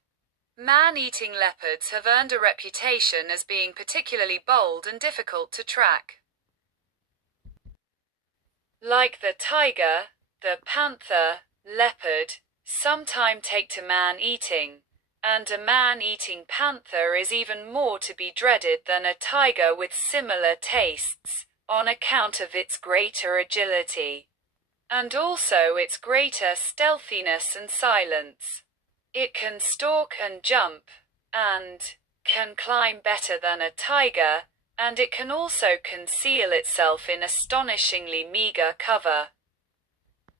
Man-eating leopards have earned a reputation as being particularly bold and difficult to track. Like the tiger, the panther, leopard, sometimes take to man-eating, and a man-eating panther is even more to be dreaded than a tiger with similar tastes, on account of its greater agility, and also its greater stealthiness and silence. It can stalk and jump, and can climb better than a tiger, and it can also conceal itself in astonishingly meager cover,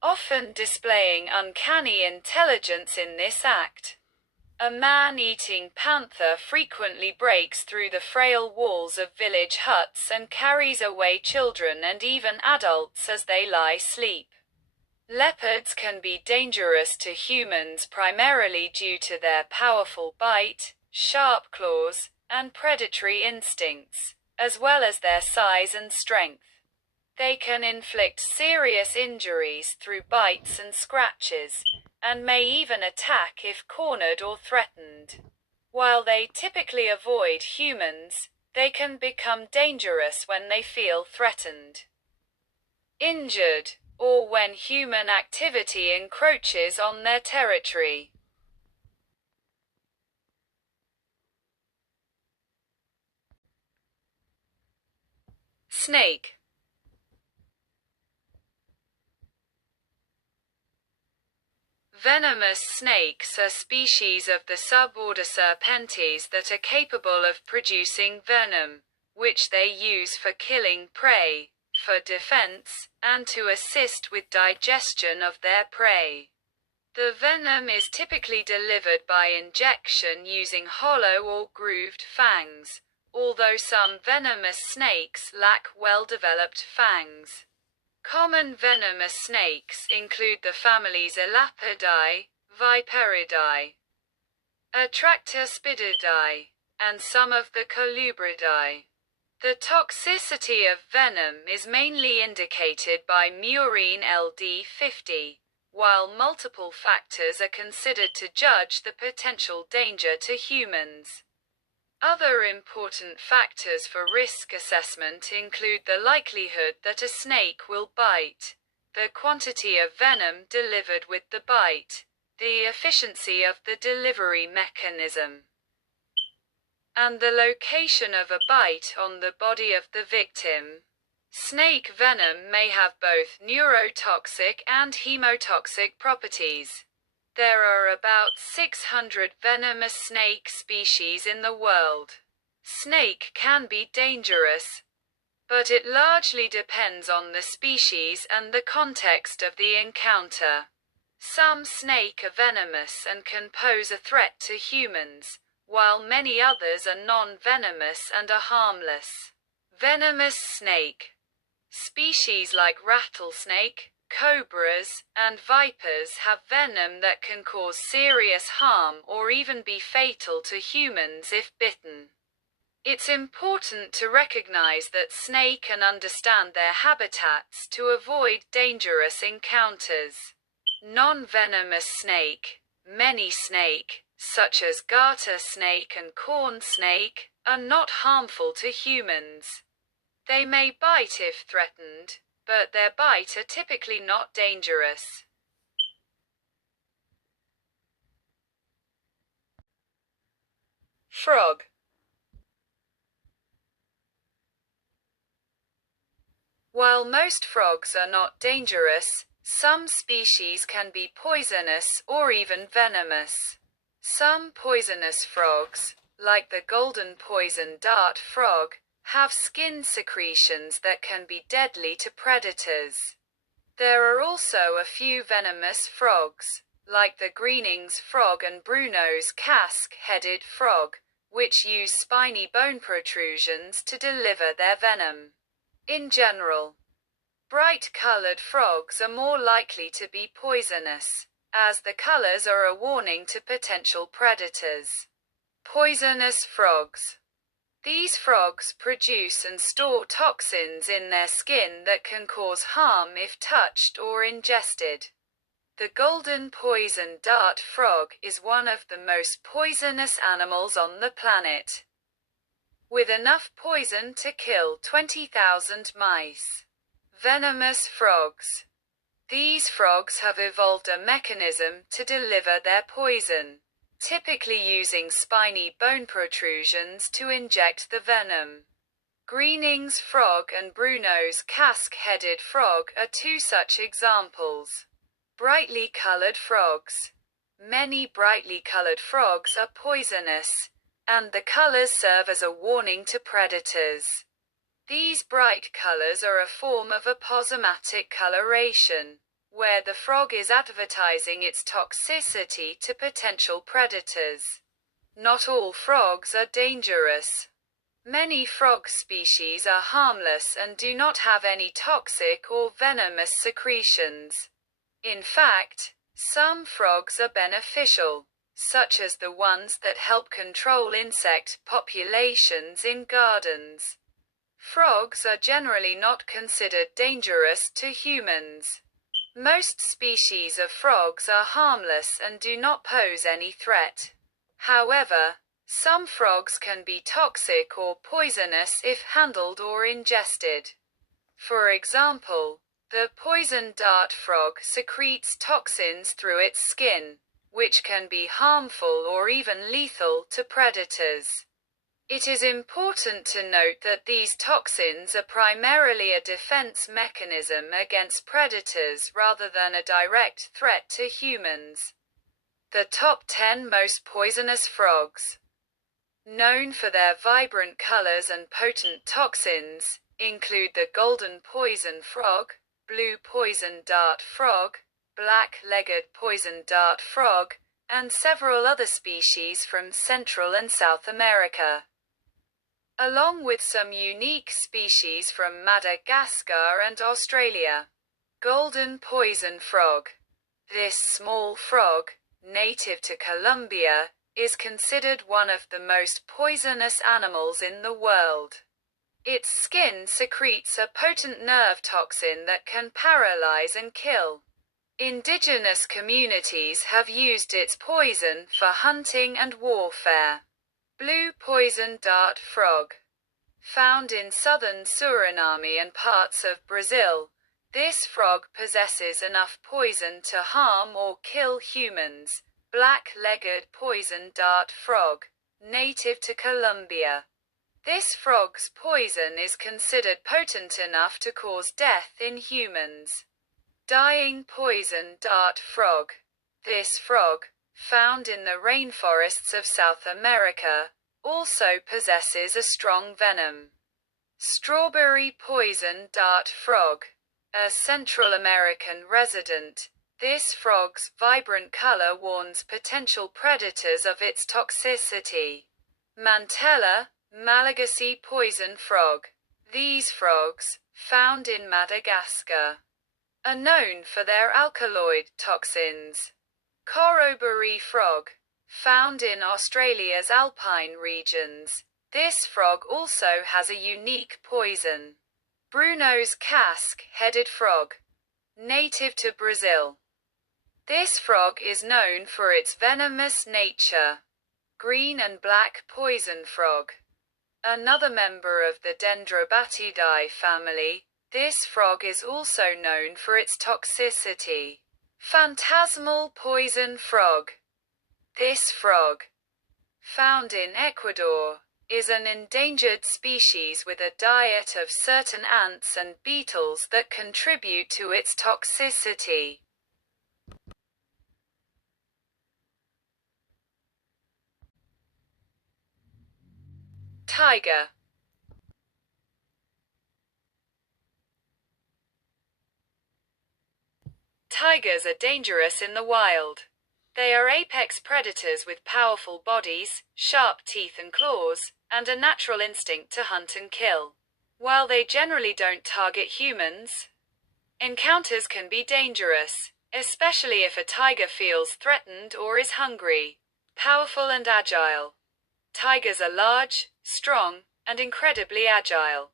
often displaying uncanny intelligence in this act. A man-eating panther frequently breaks through the frail walls of village huts and carries away children and even adults as they lie asleep. Leopards can be dangerous to humans primarily due to their powerful bite, sharp claws, and predatory instincts, as well as their size and strength. They can inflict serious injuries through bites and scratches, and may even attack if cornered or threatened. While they typically avoid humans, they can become dangerous when they feel threatened, injured, or when human activity encroaches on their territory. Snake. Venomous snakes are species of the suborder Serpentes that are capable of producing venom, which they use for killing prey, for defense, and to assist with digestion of their prey. The venom is typically delivered by injection using hollow or grooved fangs, although some venomous snakes lack well-developed fangs. Common venomous snakes include the families Elapidae, Viperidae, Atractospididae, and some of the Colubridae. The toxicity of venom is mainly indicated by murine LD50, while multiple factors are considered to judge the potential danger to humans. Other important factors for risk assessment include the likelihood that a snake will bite, the quantity of venom delivered with the bite, the efficiency of the delivery mechanism, and the location of a bite on the body of the victim. Snake venom may have both neurotoxic and hemotoxic properties. There are about 600 venomous snake species in the world. Snake can be dangerous, but it largely depends on the species and the context of the encounter. Some snake are venomous and can pose a threat to humans, while many others are non-venomous and are harmless. Venomous snake. Species like rattlesnake, cobras, and vipers have venom that can cause serious harm or even be fatal to humans if bitten. It's important to recognize that snake and understand their habitats to avoid dangerous encounters. Non-venomous snake. Many snake, such as garter snake and corn snake, are not harmful to humans. They may bite if threatened, but their bite are typically not dangerous. Frog. While most frogs are not dangerous, some species can be poisonous or even venomous. Some poisonous frogs, like the golden poison dart frog, have skin secretions that can be deadly to predators. There are also a few venomous frogs, like the Greening's frog and Bruno's casque-headed frog, which use spiny bone protrusions to deliver their venom. In general, bright-colored frogs are more likely to be poisonous, as the colors are a warning to potential predators. Poisonous frogs. These frogs produce and store toxins in their skin that can cause harm if touched or ingested. The golden poison dart frog is one of the most poisonous animals on the planet, with enough poison to kill 20,000 mice. Venomous frogs. These frogs have evolved a mechanism to deliver their poison, typically using spiny bone protrusions to inject the venom. Greening's frog and Bruno's casque-headed frog are two such examples. Brightly colored frogs. Many brightly colored frogs are poisonous, and the colors serve as a warning to predators. These bright colors are a form of aposematic coloration, where the frog is advertising its toxicity to potential predators. Not all frogs are dangerous. Many frog species are harmless and do not have any toxic or venomous secretions. In fact, some frogs are beneficial, such as the ones that help control insect populations in gardens. Frogs are generally not considered dangerous to humans. Most species of frogs are harmless and do not pose any threat. However, some frogs can be toxic or poisonous if handled or ingested. For example, the poison dart frog secretes toxins through its skin, which can be harmful or even lethal to predators. It is important to note that these toxins are primarily a defense mechanism against predators rather than a direct threat to humans. The top 10 most poisonous frogs. Known for their vibrant colors and potent toxins, include the golden poison frog, blue poison dart frog, black-legged poison dart frog, and several other species from Central and South America, along with some unique species from Madagascar and Australia. Golden poison frog. This small frog, native to Colombia, is considered one of the most poisonous animals in the world. Its skin secretes a potent nerve toxin that can paralyze and kill. Indigenous communities have used its poison for hunting and warfare. Blue poison dart frog. Found in southern Suriname and parts of Brazil, this frog possesses enough poison to harm or kill humans. Black-legged poison dart frog. native to Colombia. This frog's poison is considered potent enough to cause death in humans. Dying poison dart frog. This frog, found in the rainforests of South America, also possesses a strong venom. Strawberry poison dart frog. A Central American resident, this frog's vibrant color warns potential predators of its toxicity. Mantella, Malagasy poison frog. These frogs, found in Madagascar, are known for their alkaloid toxins. Corroboree frog, found in Australia's alpine regions. This frog also has a unique poison. Bruno's casque-headed frog, native to Brazil. This frog is known for its venomous nature. Green and black poison frog. Another member of the Dendrobatidae family, this frog is also known for its toxicity. Phantasmal poison frog. This frog, found in Ecuador, is an endangered species with a diet of certain ants and beetles that contribute to its toxicity. Tiger. Tigers are dangerous in the wild. They are apex predators with powerful bodies, sharp teeth and claws, and a natural instinct to hunt and kill. While they generally don't target humans, encounters can be dangerous, especially if a tiger feels threatened or is hungry. Powerful and agile. Tigers are large, strong, and incredibly agile,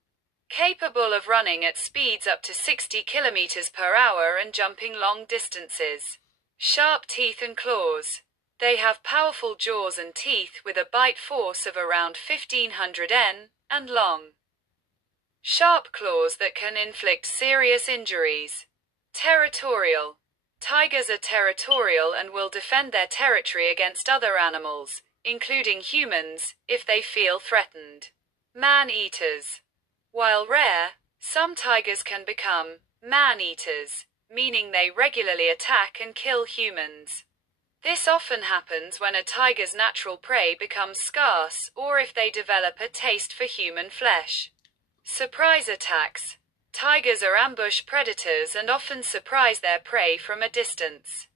capable of running at speeds up to 60 kilometers per hour and jumping long distances. Sharp teeth and claws. They have powerful jaws and teeth with a bite force of around 1500 N, and long, sharp claws that can inflict serious injuries. Territorial. Tigers are territorial and will defend their territory against other animals, including humans, if they feel threatened. Man-eaters. While rare, some tigers can become man-eaters, meaning they regularly attack and kill humans. This often happens when a tiger's natural prey becomes scarce or if they develop a taste for human flesh. Surprise attacks. Tigers are ambush predators and often surprise their prey from a distance,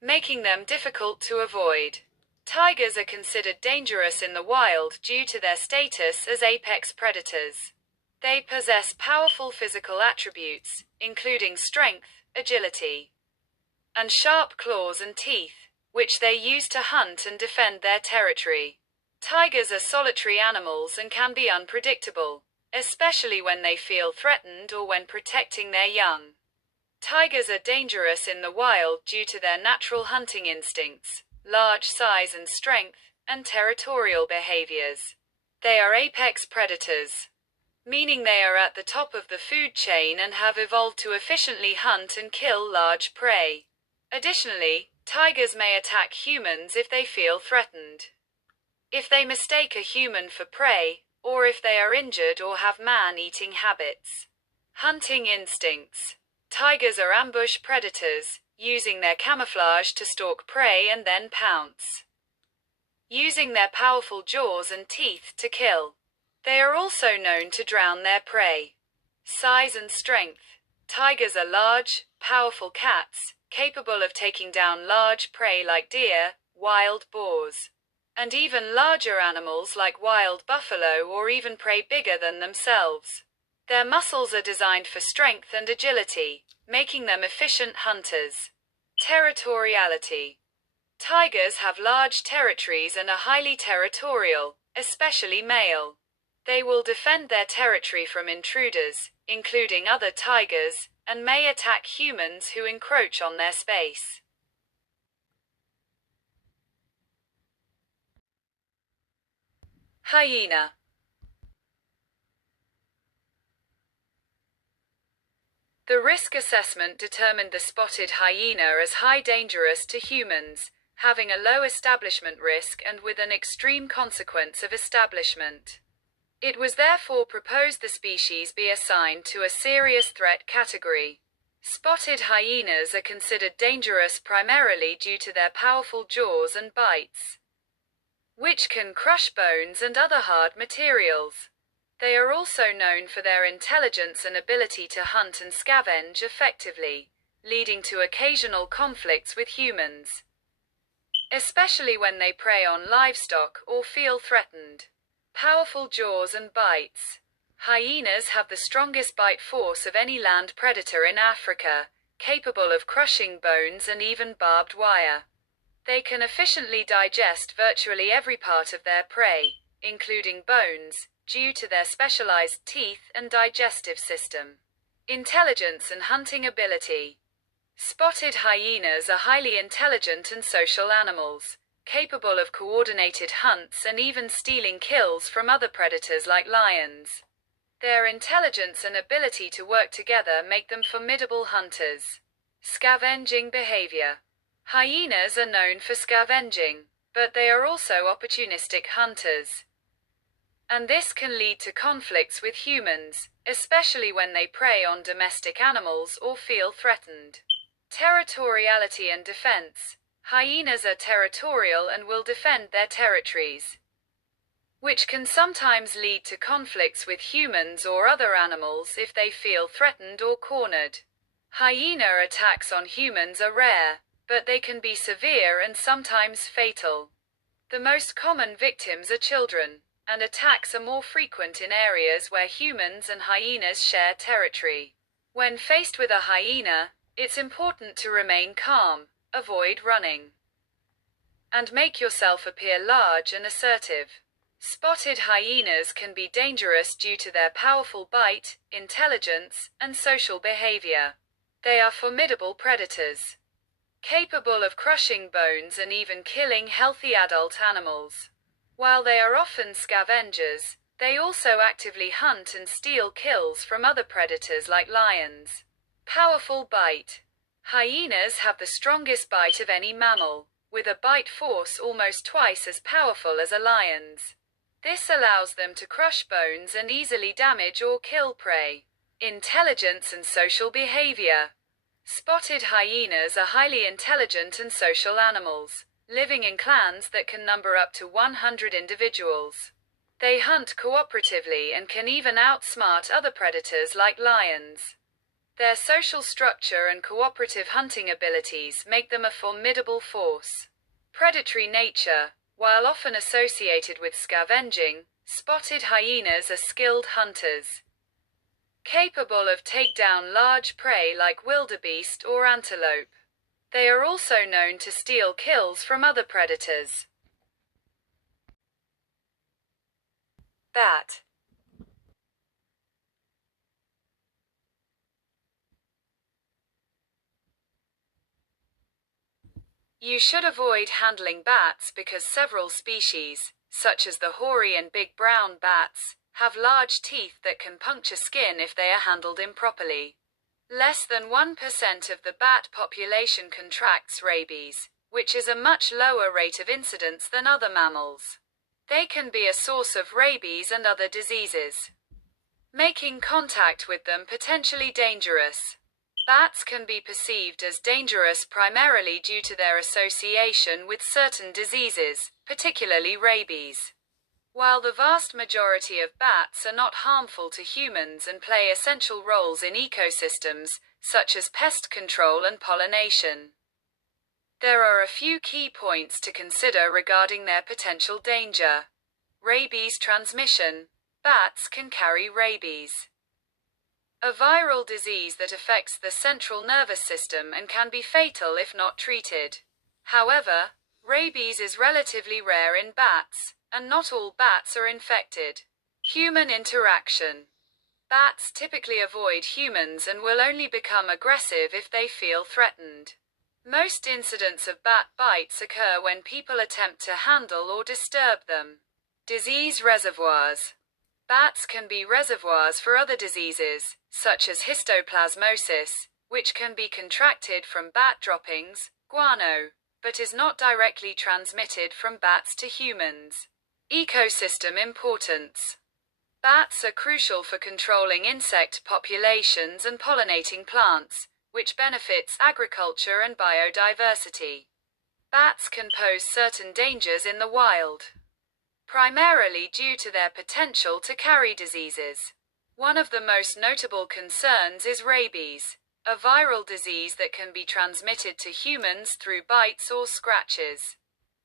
making them difficult to avoid. Tigers are considered dangerous in the wild due to their status as apex predators. They possess powerful physical attributes, including strength, agility, and sharp claws and teeth, which they use to hunt and defend their territory. Tigers are solitary animals and can be unpredictable, especially when they feel threatened or when protecting their young. Tigers are dangerous in the wild due to their natural hunting instincts, large size and strength, and territorial behaviors. They are apex predators, meaning they are at the top of the food chain and have evolved to efficiently hunt and kill large prey. Additionally, tigers may attack humans if they feel threatened, if they mistake a human for prey, or if they are injured or have man-eating habits. Hunting instincts. Tigers are ambush predators, using their camouflage to stalk prey and then pounce, using their powerful jaws and teeth to kill. They are also known to drown their prey. Size and strength. Tigers are large, powerful cats, capable of taking down large prey like deer, wild boars, and even larger animals like wild buffalo or even prey bigger than themselves. Their muscles are designed for strength and agility, making them efficient hunters. Territoriality. Tigers have large territories and are highly territorial, especially male. They will defend their territory from intruders, including other tigers, and may attack humans who encroach on their space. Hyena. The risk assessment determined the spotted hyena as high dangerous to humans, having a low establishment risk and with an extreme consequence of establishment. It was therefore proposed the species be assigned to a serious threat category. Spotted hyenas are considered dangerous primarily due to their powerful jaws and bites, which can crush bones and other hard materials. They are also known for their intelligence and ability to hunt and scavenge effectively, leading to occasional conflicts with humans, especially when they prey on livestock or feel threatened. Powerful jaws and bites. Hyenas have the strongest bite force of any land predator in Africa, capable of crushing bones and even barbed wire. They can efficiently digest virtually every part of their prey, including bones, due to their specialized teeth and digestive system. Intelligence and hunting ability. Spotted hyenas are highly intelligent and social animals, capable of coordinated hunts and even stealing kills from other predators like lions. Their intelligence and ability to work together make them formidable hunters. Scavenging behavior. Hyenas are known for scavenging, but they are also opportunistic hunters. And this can lead to conflicts with humans, especially when they prey on domestic animals or feel threatened. Territoriality and defense. Hyenas are territorial and will defend their territories, which can sometimes lead to conflicts with humans or other animals if they feel threatened or cornered. Hyena attacks on humans are rare, but they can be severe and sometimes fatal. The most common victims are children, and attacks are more frequent in areas where humans and hyenas share territory. When faced with a hyena, it's important to remain calm, avoid running, and make yourself appear large and assertive. Spotted hyenas can be dangerous due to their powerful bite, intelligence, and social behavior. They are formidable predators, capable of crushing bones and even killing healthy adult animals. While they are often scavengers, they also actively hunt and steal kills from other predators like lions. Powerful bite. Hyenas have the strongest bite of any mammal, with a bite force almost twice as powerful as a lion's. This allows them to crush bones and easily damage or kill prey. Intelligence and social behavior. Spotted hyenas are highly intelligent and social animals, living in clans that can number up to 100 individuals. They hunt cooperatively and can even outsmart other predators like lions. Their social structure and cooperative hunting abilities make them a formidable force. Predatory nature. While often associated with scavenging, spotted hyenas are skilled hunters, capable of take down large prey like wildebeest or antelope. They are also known to steal kills from other predators. Bat. You should avoid handling bats because several species, such as the hoary and big brown bats, have large teeth that can puncture skin if they are handled improperly. Less than 1% of the bat population contracts rabies, which is a much lower rate of incidence than other mammals. They can be a source of rabies and other diseases, making contact with them potentially dangerous. Bats can be perceived as dangerous primarily due to their association with certain diseases, particularly rabies. While the vast majority of bats are not harmful to humans and play essential roles in ecosystems, such as pest control and pollination, there are a few key points to consider regarding their potential danger. Rabies transmission. Bats can carry rabies, a viral disease that affects the central nervous system and can be fatal if not treated. However, rabies is relatively rare in bats, and not all bats are infected. Human interaction. Bats typically avoid humans and will only become aggressive if they feel threatened. Most incidents of bat bites occur when people attempt to handle or disturb them. Disease reservoirs. Bats can be reservoirs for other diseases, such as histoplasmosis, which can be contracted from bat droppings, guano, but is not directly transmitted from bats to humans. Ecosystem importance. Bats are crucial for controlling insect populations and pollinating plants, which benefits agriculture and biodiversity. Bats can pose certain dangers in the wild, primarily due to their potential to carry diseases. One of the most notable concerns is rabies, a viral disease that can be transmitted to humans through bites or scratches.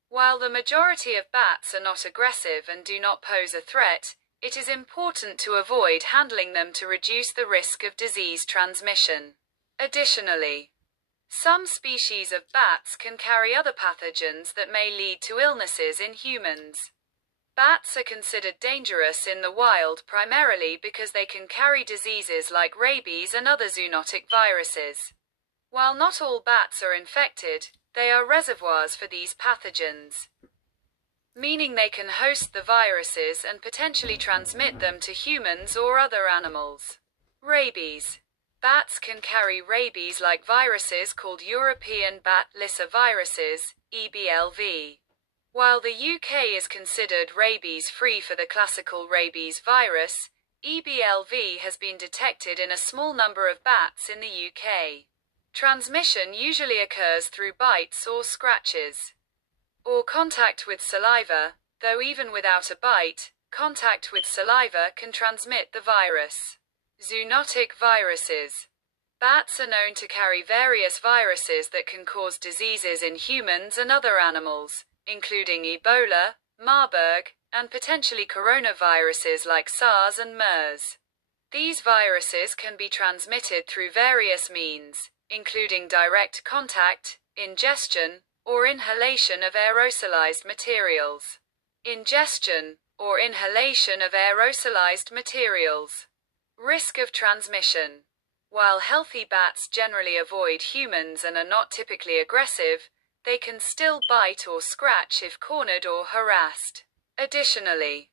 While the majority of bats are not aggressive and do not pose a threat, it is important to avoid handling them to reduce the risk of disease transmission. Additionally, some species of bats can carry other pathogens that may lead to illnesses in humans. Bats are considered dangerous in the wild primarily because they can carry diseases like rabies and other zoonotic viruses. While not all bats are infected, they are reservoirs for these pathogens, meaning they can host the viruses and potentially transmit them to humans or other animals. Rabies. Bats can carry rabies-like viruses called European bat lyssaviruses, EBLV. While the UK is considered rabies-free for the classical rabies virus, EBLV has been detected in a small number of bats in the UK. Transmission usually occurs through bites or scratches, or contact with saliva, though even without a bite, contact with saliva can transmit the virus. Zoonotic viruses. Bats are known to carry various viruses that can cause diseases in humans and other animals, including Ebola, Marburg, and potentially coronaviruses like SARS and MERS. These viruses can be transmitted through various means, including direct contact, ingestion, or inhalation of aerosolized materials. Ingestion, or inhalation of aerosolized materials. Risk of transmission. While healthy bats generally avoid humans and are not typically aggressive, they can still bite or scratch if cornered or harassed. Additionally,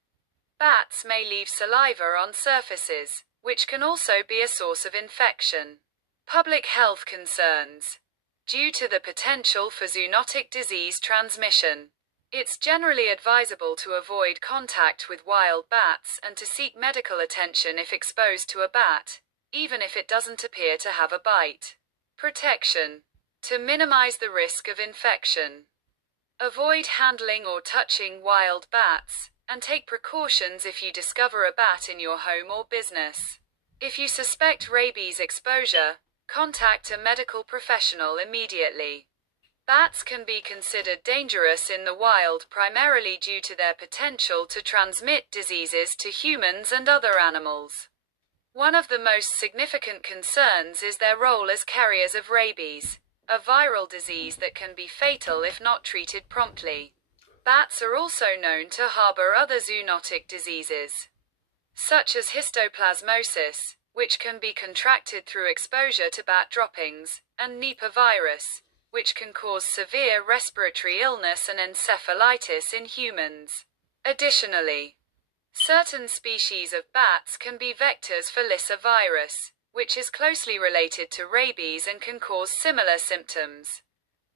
bats may leave saliva on surfaces, which can also be a source of infection. Public health concerns. Due to the potential for zoonotic disease transmission, it's generally advisable to avoid contact with wild bats and to seek medical attention if exposed to a bat, even if it doesn't appear to have a bite. Protection. To minimize the risk of infection, avoid handling or touching wild bats, and take precautions if you discover a bat in your home or business. If you suspect rabies exposure, contact a medical professional immediately. Bats can be considered dangerous in the wild primarily due to their potential to transmit diseases to humans and other animals. One of the most significant concerns is their role as carriers of rabies, a viral disease that can be fatal if not treated promptly. Bats are also known to harbor other zoonotic diseases, such as histoplasmosis, which can be contracted through exposure to bat droppings, and Nipah virus, which can cause severe respiratory illness and encephalitis in humans. Additionally, certain species of bats can be vectors for Lissa virus, which is closely related to rabies and can cause similar symptoms.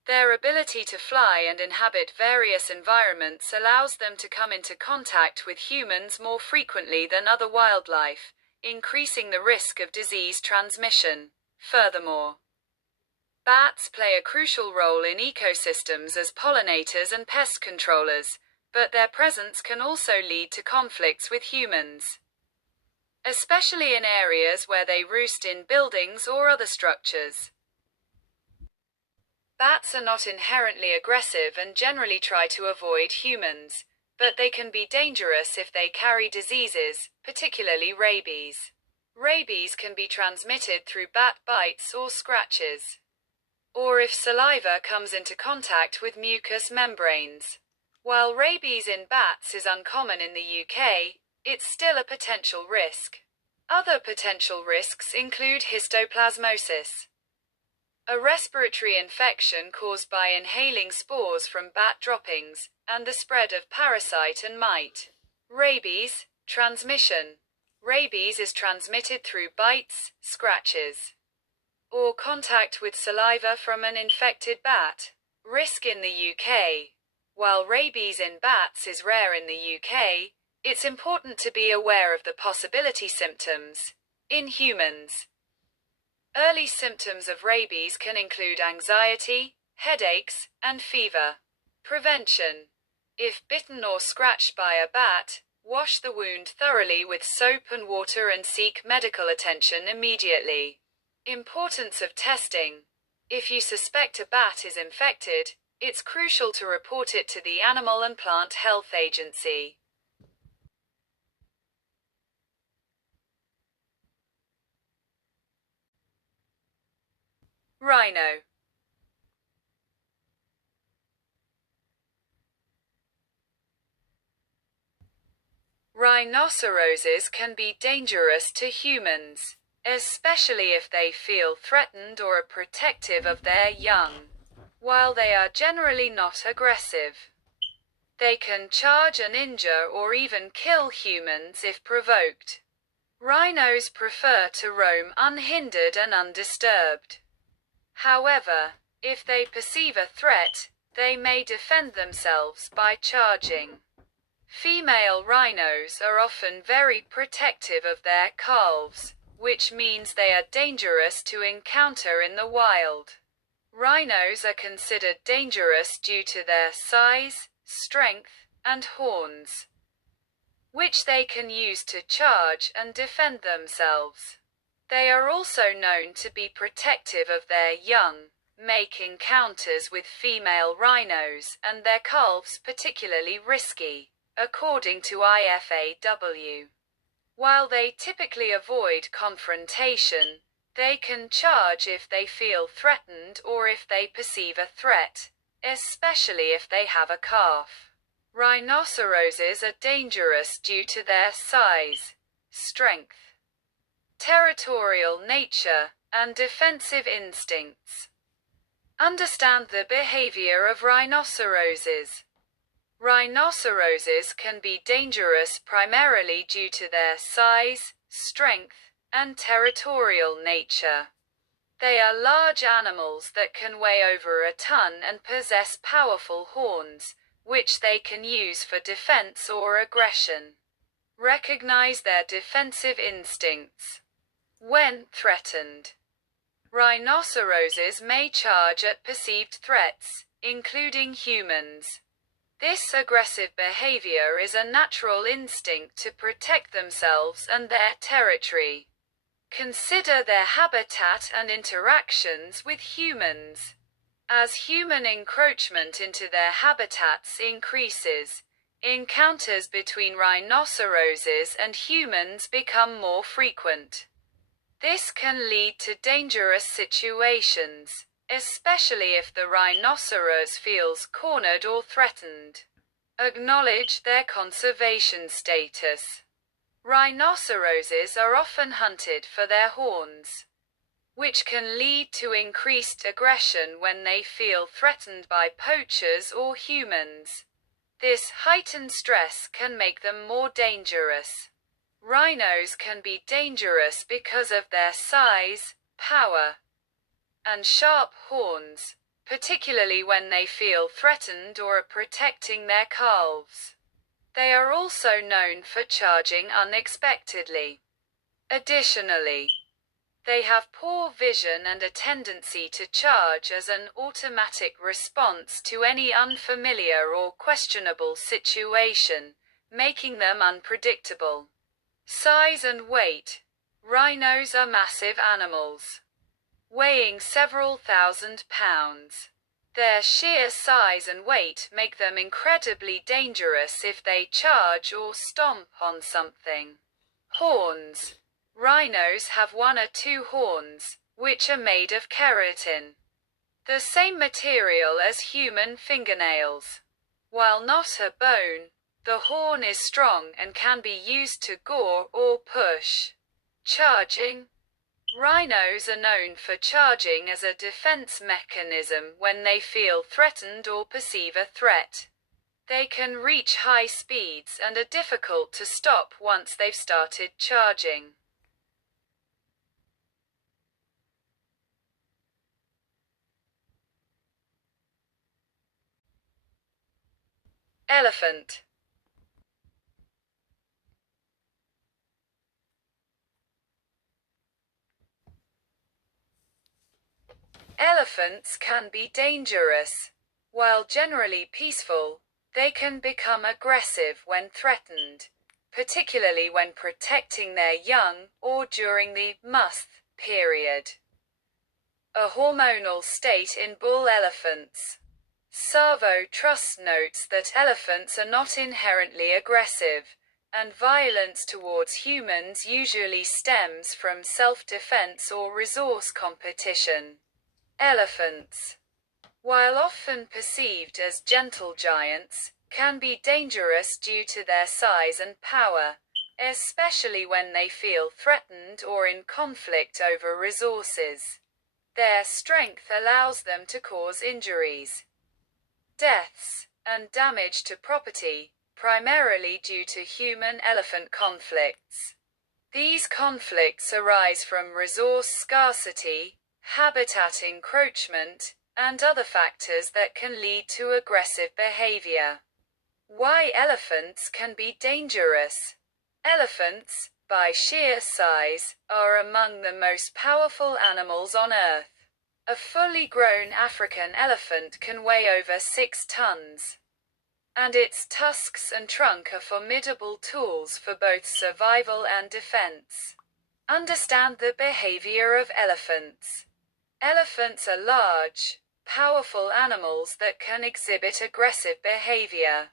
Their ability to fly and inhabit various environments allows them to come into contact with humans more frequently than other wildlife, increasing the risk of disease transmission. Furthermore, bats play a crucial role in ecosystems as pollinators and pest controllers, but their presence can also lead to conflicts with humans, especially in areas where they roost in buildings or other structures. Bats are not inherently aggressive and generally try to avoid humans, but they can be dangerous if they carry diseases, particularly rabies. Rabies can be transmitted through bat bites or scratches, or if saliva comes into contact with mucous membranes. While rabies in bats is uncommon in the UK, it's still a potential risk. Other potential risks include histoplasmosis, a respiratory infection caused by inhaling spores from bat droppings, and the spread of parasite and mite. Rabies transmission. Rabies is transmitted through bites, scratches, or contact with saliva from an infected bat. Risk in the UK. While rabies in bats is rare in the UK, it's important to be aware of the possibility symptoms in humans. Early symptoms of rabies can include anxiety, headaches, and fever. Prevention. If bitten or scratched by a bat, wash the wound thoroughly with soap and water and seek medical attention immediately. Importance of testing. If you suspect a bat is infected, it's crucial to report it to the Animal and Plant Health Agency. Rhino. Rhinoceroses can be dangerous to humans, especially if they feel threatened or are protective of their young. While they are generally not aggressive, they can charge and injure or even kill humans if provoked. Rhinos prefer to roam unhindered and undisturbed. However, if they perceive a threat, they may defend themselves by charging. Female rhinos are often very protective of their calves, which means they are dangerous to encounter in the wild. Rhinos are considered dangerous due to their size, strength, and horns, which they can use to charge and defend themselves. They are also known to be protective of their young, make encounters with female rhinos and their calves particularly risky, according to IFAW. While they typically avoid confrontation, they can charge if they feel threatened or if they perceive a threat, especially if they have a calf. Rhinoceroses are dangerous due to their size, strength, territorial nature, and defensive instincts. Understand the behavior of rhinoceroses. Rhinoceroses can be dangerous primarily due to their size, strength, and territorial nature. They are large animals that can weigh over a ton and possess powerful horns, which they can use for defense or aggression. Recognize their defensive instincts. When threatened, rhinoceroses may charge at perceived threats, including humans. This aggressive behavior is a natural instinct to protect themselves and their territory. Consider their habitat and interactions with humans. As human encroachment into their habitats increases, encounters between rhinoceroses and humans become more frequent. This can lead to dangerous situations, especially if the rhinoceros feels cornered or threatened. Acknowledge their conservation status. Rhinoceroses are often hunted for their horns, which can lead to increased aggression when they feel threatened by poachers or humans. This heightened stress can make them more dangerous. Rhinos can be dangerous because of their size, power, and sharp horns, particularly when they feel threatened or are protecting their calves. They are also known for charging unexpectedly. Additionally, they have poor vision and a tendency to charge as an automatic response to any unfamiliar or questionable situation, making them unpredictable. Size and weight. Rhinos are massive animals, weighing several thousand pounds. Their sheer size and weight make them incredibly dangerous if they charge or stomp on something. Horns. Rhinos have one or two horns, which are made of keratin, the same material as human fingernails. While not a bone, the horn is strong and can be used to gore or push. Charging. Rhinos are known for charging as a defense mechanism when they feel threatened or perceive a threat. They can reach high speeds and are difficult to stop once they've started charging. Elephant. Elephants can be dangerous. While generally peaceful, they can become aggressive when threatened, particularly when protecting their young or during the musth period. A hormonal state in bull elephants. Savo Trust notes that elephants are not inherently aggressive, and violence towards humans usually stems from self-defense or resource competition. Elephants, while often perceived as gentle giants, can be dangerous due to their size and power, especially when they feel threatened or in conflict over resources. Their strength allows them to cause injuries, deaths, and damage to property, primarily due to human-elephant conflicts. These conflicts arise from resource scarcity, habitat encroachment, and other factors that can lead to aggressive behavior. Why elephants can be dangerous. Elephants, by sheer size, are among the most powerful animals on Earth. A fully grown African elephant can weigh over 6 tons. And its tusks and trunk are formidable tools for both survival and defense. Understand the behavior of elephants. Elephants are large, powerful animals that can exhibit aggressive behavior,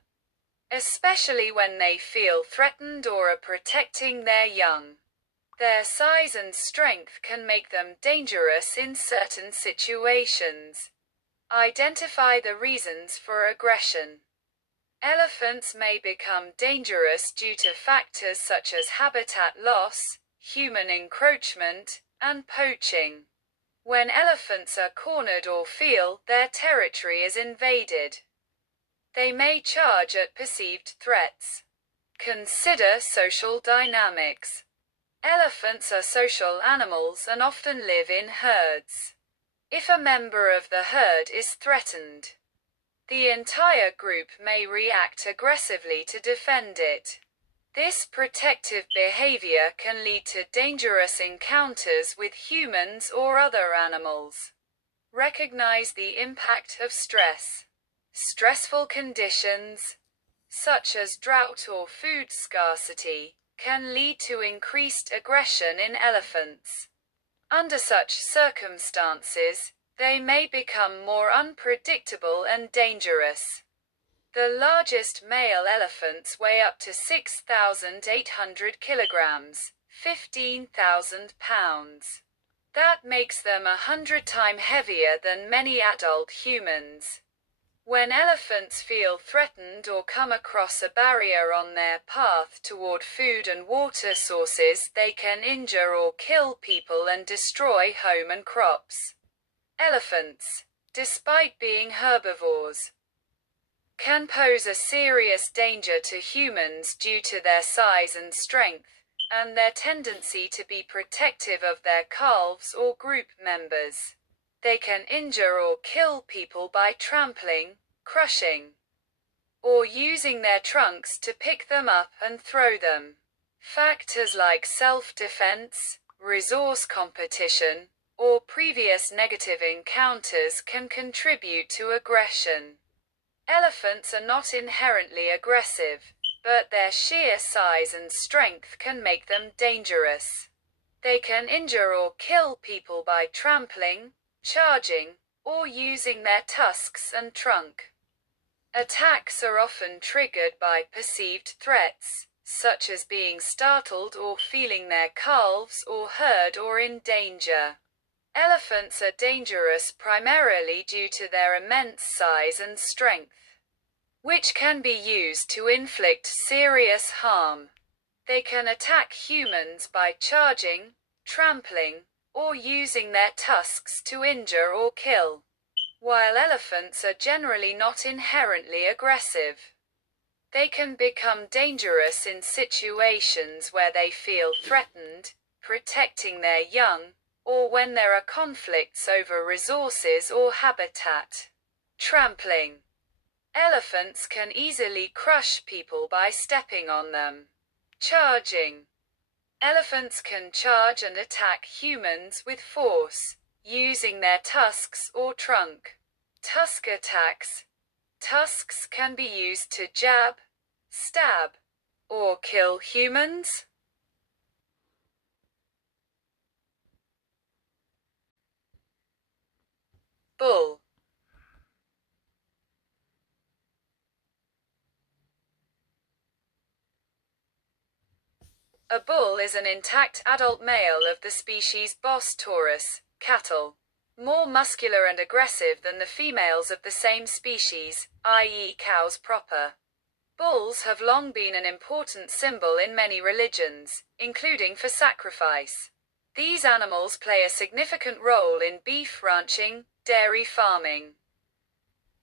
especially when they feel threatened or are protecting their young. Their size and strength can make them dangerous in certain situations. Identify the reasons for aggression. Elephants may become dangerous due to factors such as habitat loss, human encroachment, and poaching. When elephants are cornered or feel their territory is invaded, they may charge at perceived threats. Consider social dynamics. Elephants are social animals and often live in herds. If a member of the herd is threatened, the entire group may react aggressively to defend it. This protective behavior can lead to dangerous encounters with humans or other animals. Recognize the impact of stress. Stressful conditions, such as drought or food scarcity, can lead to increased aggression in elephants. Under such circumstances, they may become more unpredictable and dangerous. The largest male elephants weigh up to 6,800 kilograms, 15,000 pounds. That makes them 100 times heavier than many adult humans. When elephants feel threatened or come across a barrier on their path toward food and water sources, they can injure or kill people and destroy home and crops. Elephants, despite being herbivores, can pose a serious danger to humans due to their size and strength, and their tendency to be protective of their calves or group members. They can injure or kill people by trampling, crushing, or using their trunks to pick them up and throw them. Factors like self-defense, resource competition, or previous negative encounters can contribute to aggression. Elephants are not inherently aggressive, but their sheer size and strength can make them dangerous. They can injure or kill people by trampling, charging, or using their tusks and trunk. Attacks are often triggered by perceived threats, such as being startled or feeling their calves or herd or in danger. Elephants are dangerous primarily due to their immense size and strength, which can be used to inflict serious harm. They can attack humans by charging, trampling, or using their tusks to injure or kill. While elephants are generally not inherently aggressive, they can become dangerous in situations where they feel threatened, protecting their young, or when there are conflicts over resources or habitat. Trampling. Elephants can easily crush people by stepping on them. Charging. Elephants can charge and attack humans with force, using their tusks or trunk. Tusk attacks. Tusks can be used to jab, stab, or kill humans. Bull. A bull is an intact adult male of the species Bos taurus, cattle. More muscular and aggressive than the females of the same species, i.e. cows proper. Bulls have long been an important symbol in many religions, including for sacrifice. These animals play a significant role in beef ranching, dairy farming,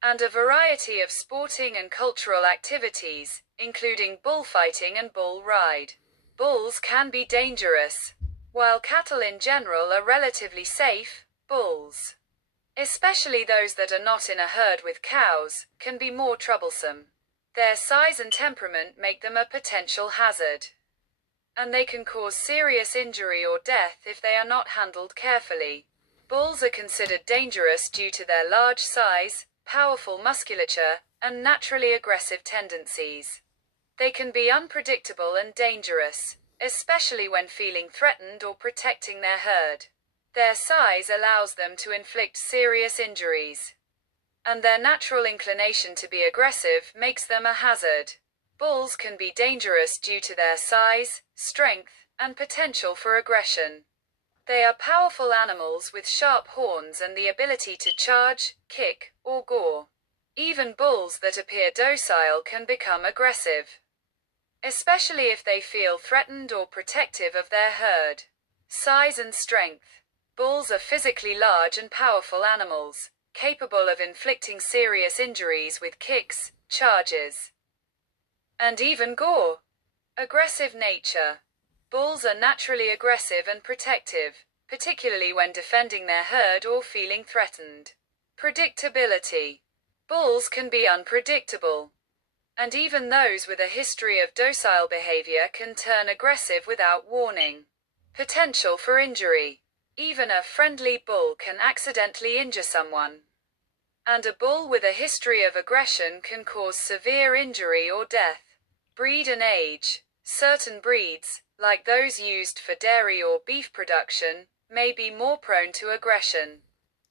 and a variety of sporting and cultural activities, including bullfighting and bull ride. Bulls can be dangerous. While cattle in general are relatively safe, bulls, especially those that are not in a herd with cows, can be more troublesome. Their size and temperament make them a potential hazard, and they can cause serious injury or death if they are not handled carefully. Bulls are considered dangerous due to their large size, powerful musculature, and naturally aggressive tendencies. They can be unpredictable and dangerous, especially when feeling threatened or protecting their herd. Their size allows them to inflict serious injuries, and their natural inclination to be aggressive makes them a hazard. Bulls can be dangerous due to their size, strength, and potential for aggression. They are powerful animals with sharp horns and the ability to charge, kick, or gore. Even bulls that appear docile can become aggressive, especially if they feel threatened or protective of their herd. Size and strength. Bulls are physically large and powerful animals, capable of inflicting serious injuries with kicks, charges, and even gore. Aggressive nature. Bulls are naturally aggressive and protective, particularly when defending their herd or feeling threatened. Predictability. Bulls can be unpredictable, and even those with a history of docile behavior can turn aggressive without warning. Potential for injury. Even a friendly bull can accidentally injure someone, and a bull with a history of aggression can cause severe injury or death. Breed and age. Certain breeds, like those used for dairy or beef production, may be more prone to aggression,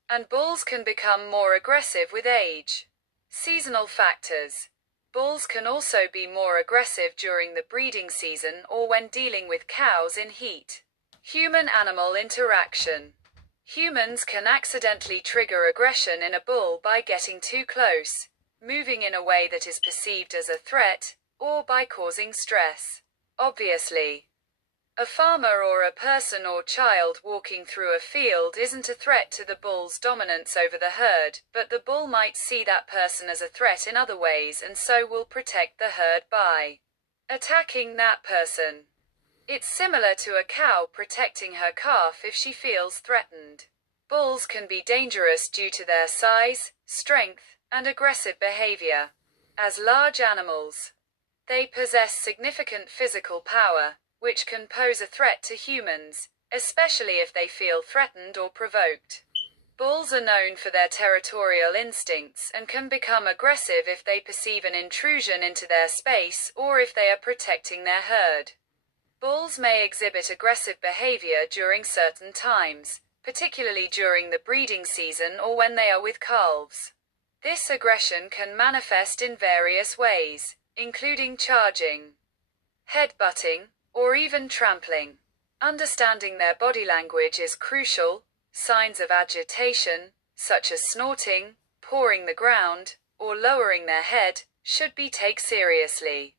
and bulls can become more aggressive with age. Seasonal factors. Bulls can also be more aggressive during the breeding season or when dealing with cows in heat. Human-animal interaction. Humans can accidentally trigger aggression in a bull by getting too close, moving in a way that is perceived as a threat, or by causing stress. Obviously, a farmer or a person or child walking through a field isn't a threat to the bull's dominance over the herd, but the bull might see that person as a threat in other ways and so will protect the herd by attacking that person. It's similar to a cow protecting her calf if she feels threatened. Bulls can be dangerous due to their size, strength, and aggressive behavior. As large animals, they possess significant physical power, which can pose a threat to humans, especially if they feel threatened or provoked. Bulls are known for their territorial instincts and can become aggressive if they perceive an intrusion into their space or if they are protecting their herd. Bulls may exhibit aggressive behavior during certain times, particularly during the breeding season or when they are with calves. This aggression can manifest in various ways, including charging, headbutting, or even trampling. Understanding their body language is crucial. Signs of agitation, such as snorting, pawing the ground, or lowering their head, should be taken seriously.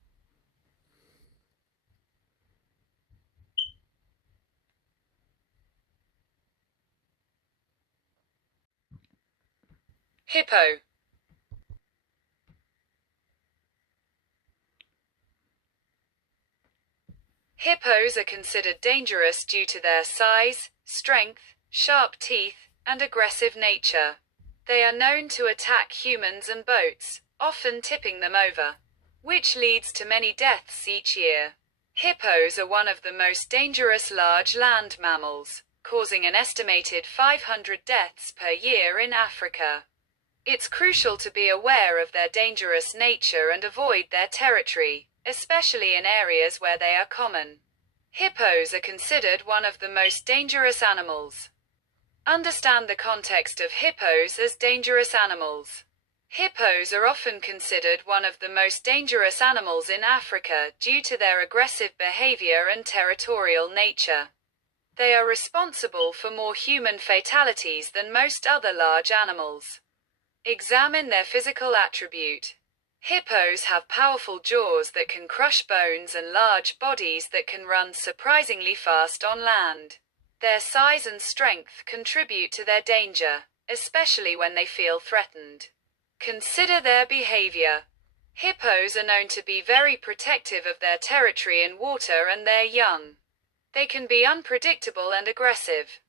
Hippo. Hippos are considered dangerous due to their size, strength, sharp teeth, and aggressive nature. They are known to attack humans and boats, often tipping them over, which leads to many deaths each year. Hippos are one of the most dangerous large land mammals, causing an estimated 500 deaths per year in Africa. It's crucial to be aware of their dangerous nature and avoid their territory, especially in areas where they are common. Hippos are considered one of the most dangerous animals. Understand the context of hippos as dangerous animals. Hippos are often considered one of the most dangerous animals in Africa due to their aggressive behavior and territorial nature. They are responsible for more human fatalities than most other large animals. Examine their physical attribute. Hippos have powerful jaws that can crush bones and large bodies that can run surprisingly fast on land. Their size and strength contribute to their danger, especially when they feel threatened. Consider their behavior. Hippos are known to be very protective of their territory in water and their young. They can be unpredictable and aggressive,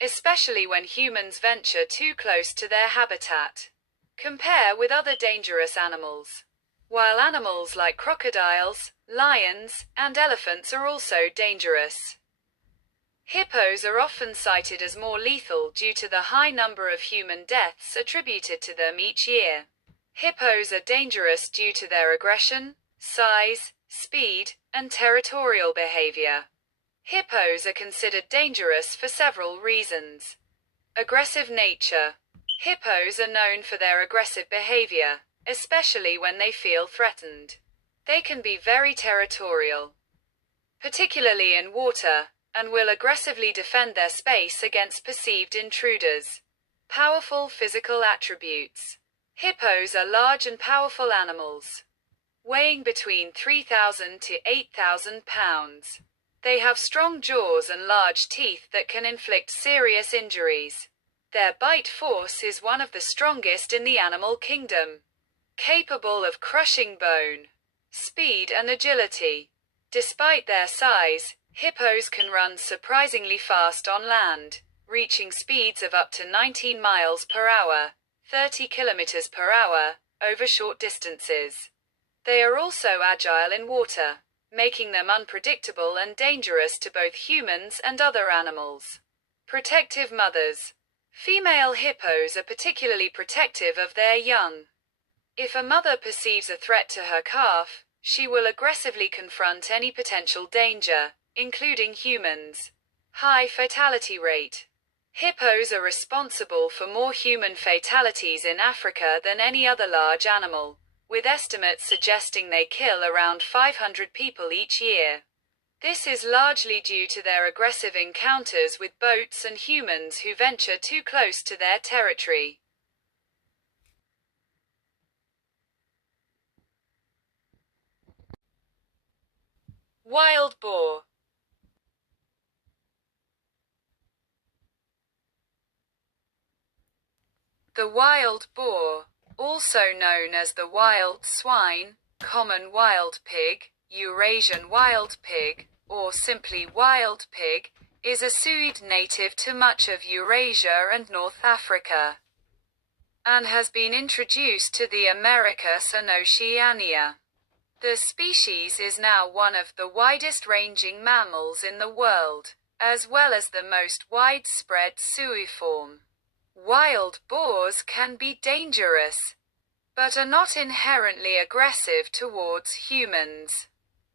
especially when humans venture too close to their habitat. Compare with other dangerous animals. While animals like crocodiles, lions, and elephants are also dangerous, hippos are often cited as more lethal due to the high number of human deaths attributed to them each year. Hippos are dangerous due to their aggression, size, speed, and territorial behavior. Hippos are considered dangerous for several reasons. Aggressive nature. Hippos are known for their aggressive behavior, especially when they feel threatened. They can be very territorial, particularly in water, and will aggressively defend their space against perceived intruders. Powerful physical attributes. Hippos are large and powerful animals, weighing between 3,000 to 8,000 pounds. They have strong jaws and large teeth that can inflict serious injuries. Their bite force is one of the strongest in the animal kingdom, capable of crushing bone. Speed and agility. Despite their size, hippos can run surprisingly fast on land, reaching speeds of up to 19 miles per hour, 30 kilometers per hour, over short distances. They are also agile in water, making them unpredictable and dangerous to both humans and other animals. Protective mothers. Female hippos are particularly protective of their young. If a mother perceives a threat to her calf, she will aggressively confront any potential danger, including humans. High fatality rate. Hippos are responsible for more human fatalities in Africa than any other large animal, with estimates suggesting they kill around 500 people each year. This is largely due to their aggressive encounters with boats and humans who venture too close to their territory. Wild boar. The wild boar, also known as the wild swine, common wild pig, Eurasian wild pig, or simply wild pig, is a suid native to much of Eurasia and North Africa, and has been introduced to the Americas and Oceania. The species is now one of the widest-ranging mammals in the world, as well as the most widespread suiform. Wild boars can be dangerous, but are not inherently aggressive towards humans.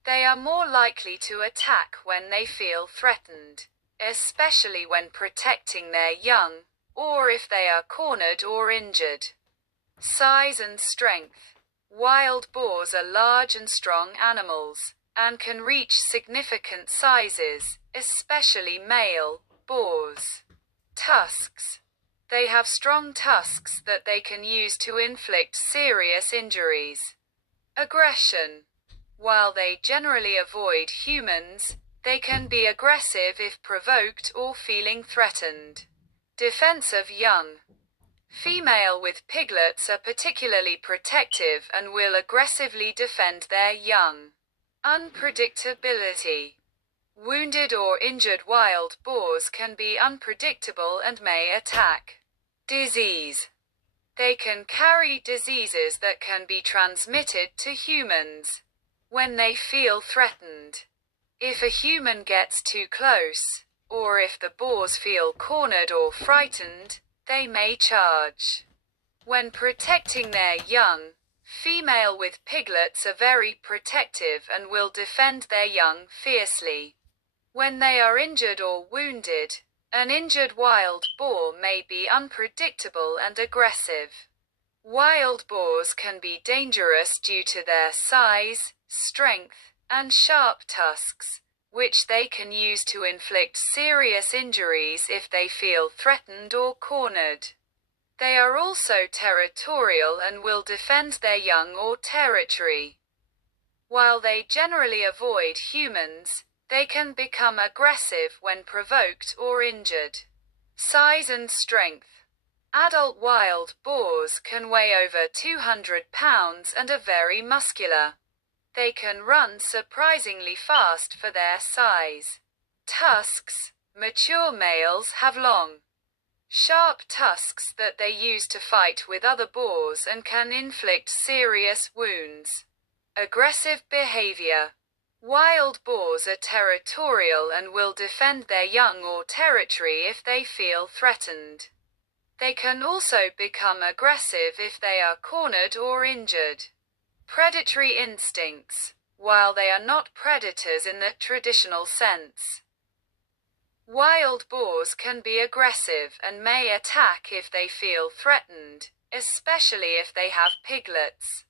They are more likely to attack when they feel threatened, especially when protecting their young, or if they are cornered or injured. Size and strength. Wild boars are large and strong animals, and can reach significant sizes, especially male boars. Tusks. They have strong tusks that they can use to inflict serious injuries. Aggression. While they generally avoid humans, they can be aggressive if provoked or feeling threatened. Defense of young. Female with piglets are particularly protective and will aggressively defend their young. Unpredictability. Wounded or injured wild boars can be unpredictable and may attack. Disease. They can carry diseases that can be transmitted to humans. When they feel threatened. If a human gets too close, or if the boars feel cornered or frightened, they may charge. When protecting their young, female with piglets are very protective and will defend their young fiercely. When they are injured or wounded, an injured wild boar may be unpredictable and aggressive. Wild boars can be dangerous due to their size, strength, and sharp tusks, which they can use to inflict serious injuries if they feel threatened or cornered. They are also territorial and will defend their young or territory. While they generally avoid humans, they can become aggressive when provoked or injured. Size and strength. Adult wild boars can weigh over 200 pounds and are very muscular. They can run surprisingly fast for their size. Tusks. Mature males have long, sharp tusks that they use to fight with other boars and can inflict serious wounds. Aggressive behavior. Wild boars are territorial and will defend their young or territory if they feel threatened. They can also become aggressive if they are cornered or injured. Predatory instincts. While they are not predators in the traditional sense, wild boars can be aggressive and may attack if they feel threatened, especially if they have piglets.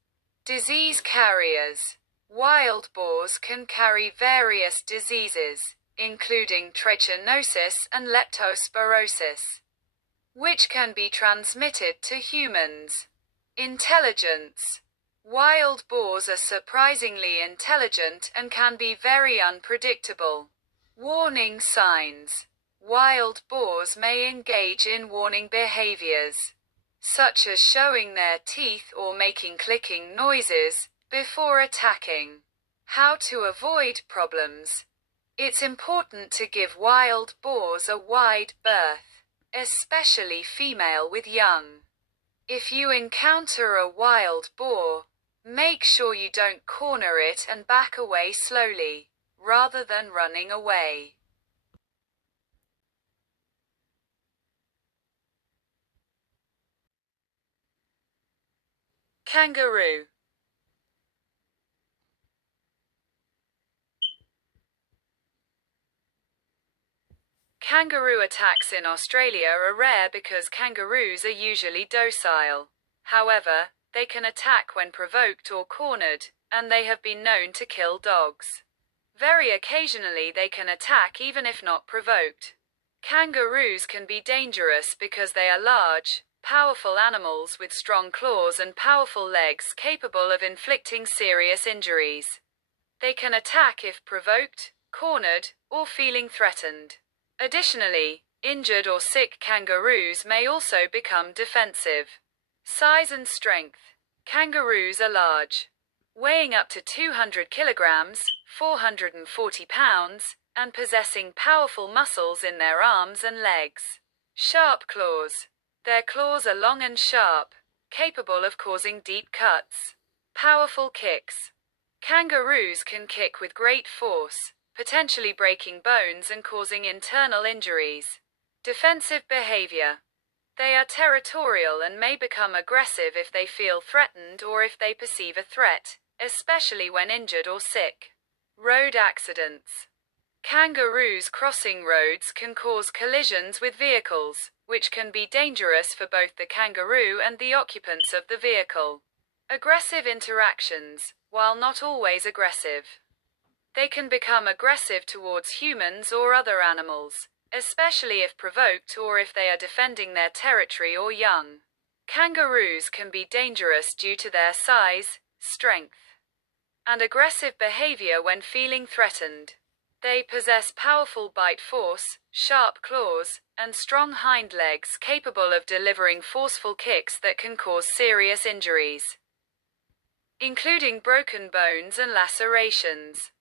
Disease carriers. Wild boars can carry various diseases, including trichinosis and leptospirosis, which can be transmitted to humans. Intelligence. Wild boars are surprisingly intelligent and can be very unpredictable. Warning signs. Wild boars may engage in warning behaviors, such as showing their teeth or making clicking noises, before attacking. How to avoid problems. It's important to give wild boars a wide berth, especially female with young. If you encounter a wild boar, make sure you don't corner it and back away slowly, rather than running away. Kangaroo. Kangaroo attacks in Australia are rare because kangaroos are usually docile. However, they can attack when provoked or cornered, and they have been known to kill dogs. Very occasionally they can attack even if not provoked. Kangaroos can be dangerous because they are large, powerful animals with strong claws and powerful legs capable of inflicting serious injuries. They can attack if provoked, cornered, or feeling threatened. Additionally, injured or sick kangaroos may also become defensive. Size and strength. Kangaroos are large, weighing up to 200 kilograms, 440 pounds, and possessing powerful muscles in their arms and legs. Sharp claws. Their claws are long and sharp, capable of causing deep cuts. Powerful kicks. Kangaroos can kick with great force, potentially breaking bones and causing internal injuries. Defensive behavior. They are territorial and may become aggressive if they feel threatened or if they perceive a threat, especially when injured or sick. Road accidents. Kangaroos crossing roads can cause collisions with vehicles, which can be dangerous for both the kangaroo and the occupants of the vehicle. Aggressive interactions. While not always aggressive, they can become aggressive towards humans or other animals, especially if provoked or if they are defending their territory or young. Kangaroos can be dangerous due to their size, strength, and aggressive behavior when feeling threatened. They possess powerful bite force, sharp claws, and strong hind legs capable of delivering forceful kicks that can cause serious injuries, including broken bones and lacerations.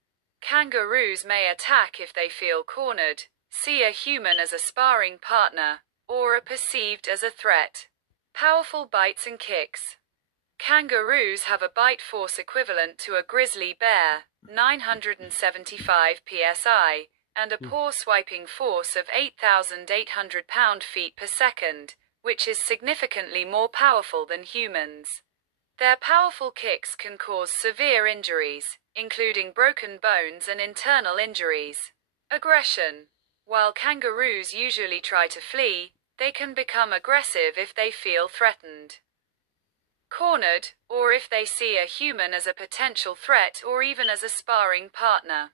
Kangaroos may attack if they feel cornered, see a human as a sparring partner, or are perceived as a threat. Powerful bites and kicks. Kangaroos have a bite force equivalent to a grizzly bear, 975 psi, and a paw swiping force of 8,800 pound-feet per second, which is significantly more powerful than humans. Their powerful kicks can cause severe injuries, including broken bones and internal injuries. Aggression. While kangaroos usually try to flee, they can become aggressive if they feel threatened. Cornered, or if they see a human as a potential threat or even as a sparring partner.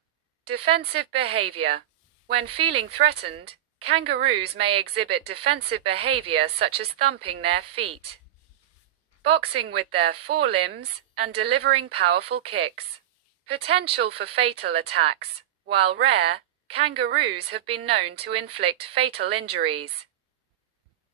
Defensive behavior. When feeling threatened, kangaroos may exhibit defensive behavior such as thumping their feet, boxing with their forelimbs, and delivering powerful kicks. Potential for fatal attacks. While rare, kangaroos have been known to inflict fatal injuries,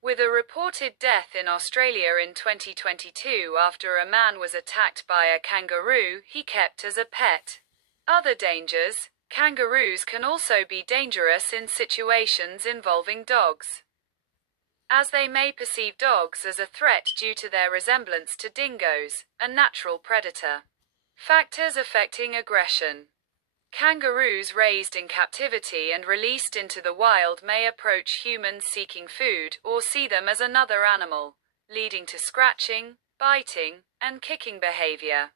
with a reported death in Australia in 2022 after a man was attacked by a kangaroo he kept as a pet. Other dangers. Kangaroos can also be dangerous in situations involving dogs, as they may perceive dogs as a threat due to their resemblance to dingoes, a natural predator. Factors affecting aggression. Kangaroos raised in captivity and released into the wild may approach humans seeking food or see them as another animal, leading to scratching, biting, and kicking behavior.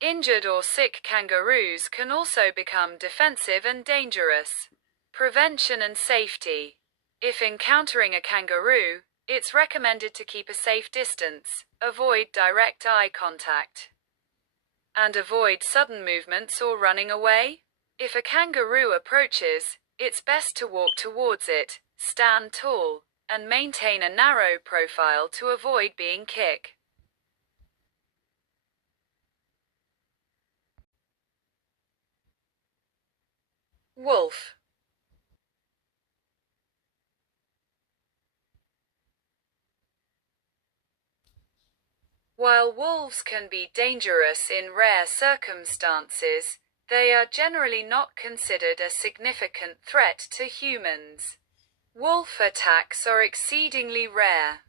Injured or sick kangaroos can also become defensive and dangerous. Prevention and safety. If encountering a kangaroo, it's recommended to keep a safe distance, avoid direct eye contact, and avoid sudden movements or running away. If a kangaroo approaches, it's best to walk towards it, stand tall, and maintain a narrow profile to avoid being kicked. Wolf. While wolves can be dangerous in rare circumstances, they are generally not considered a significant threat to humans. Wolf attacks are exceedingly rare,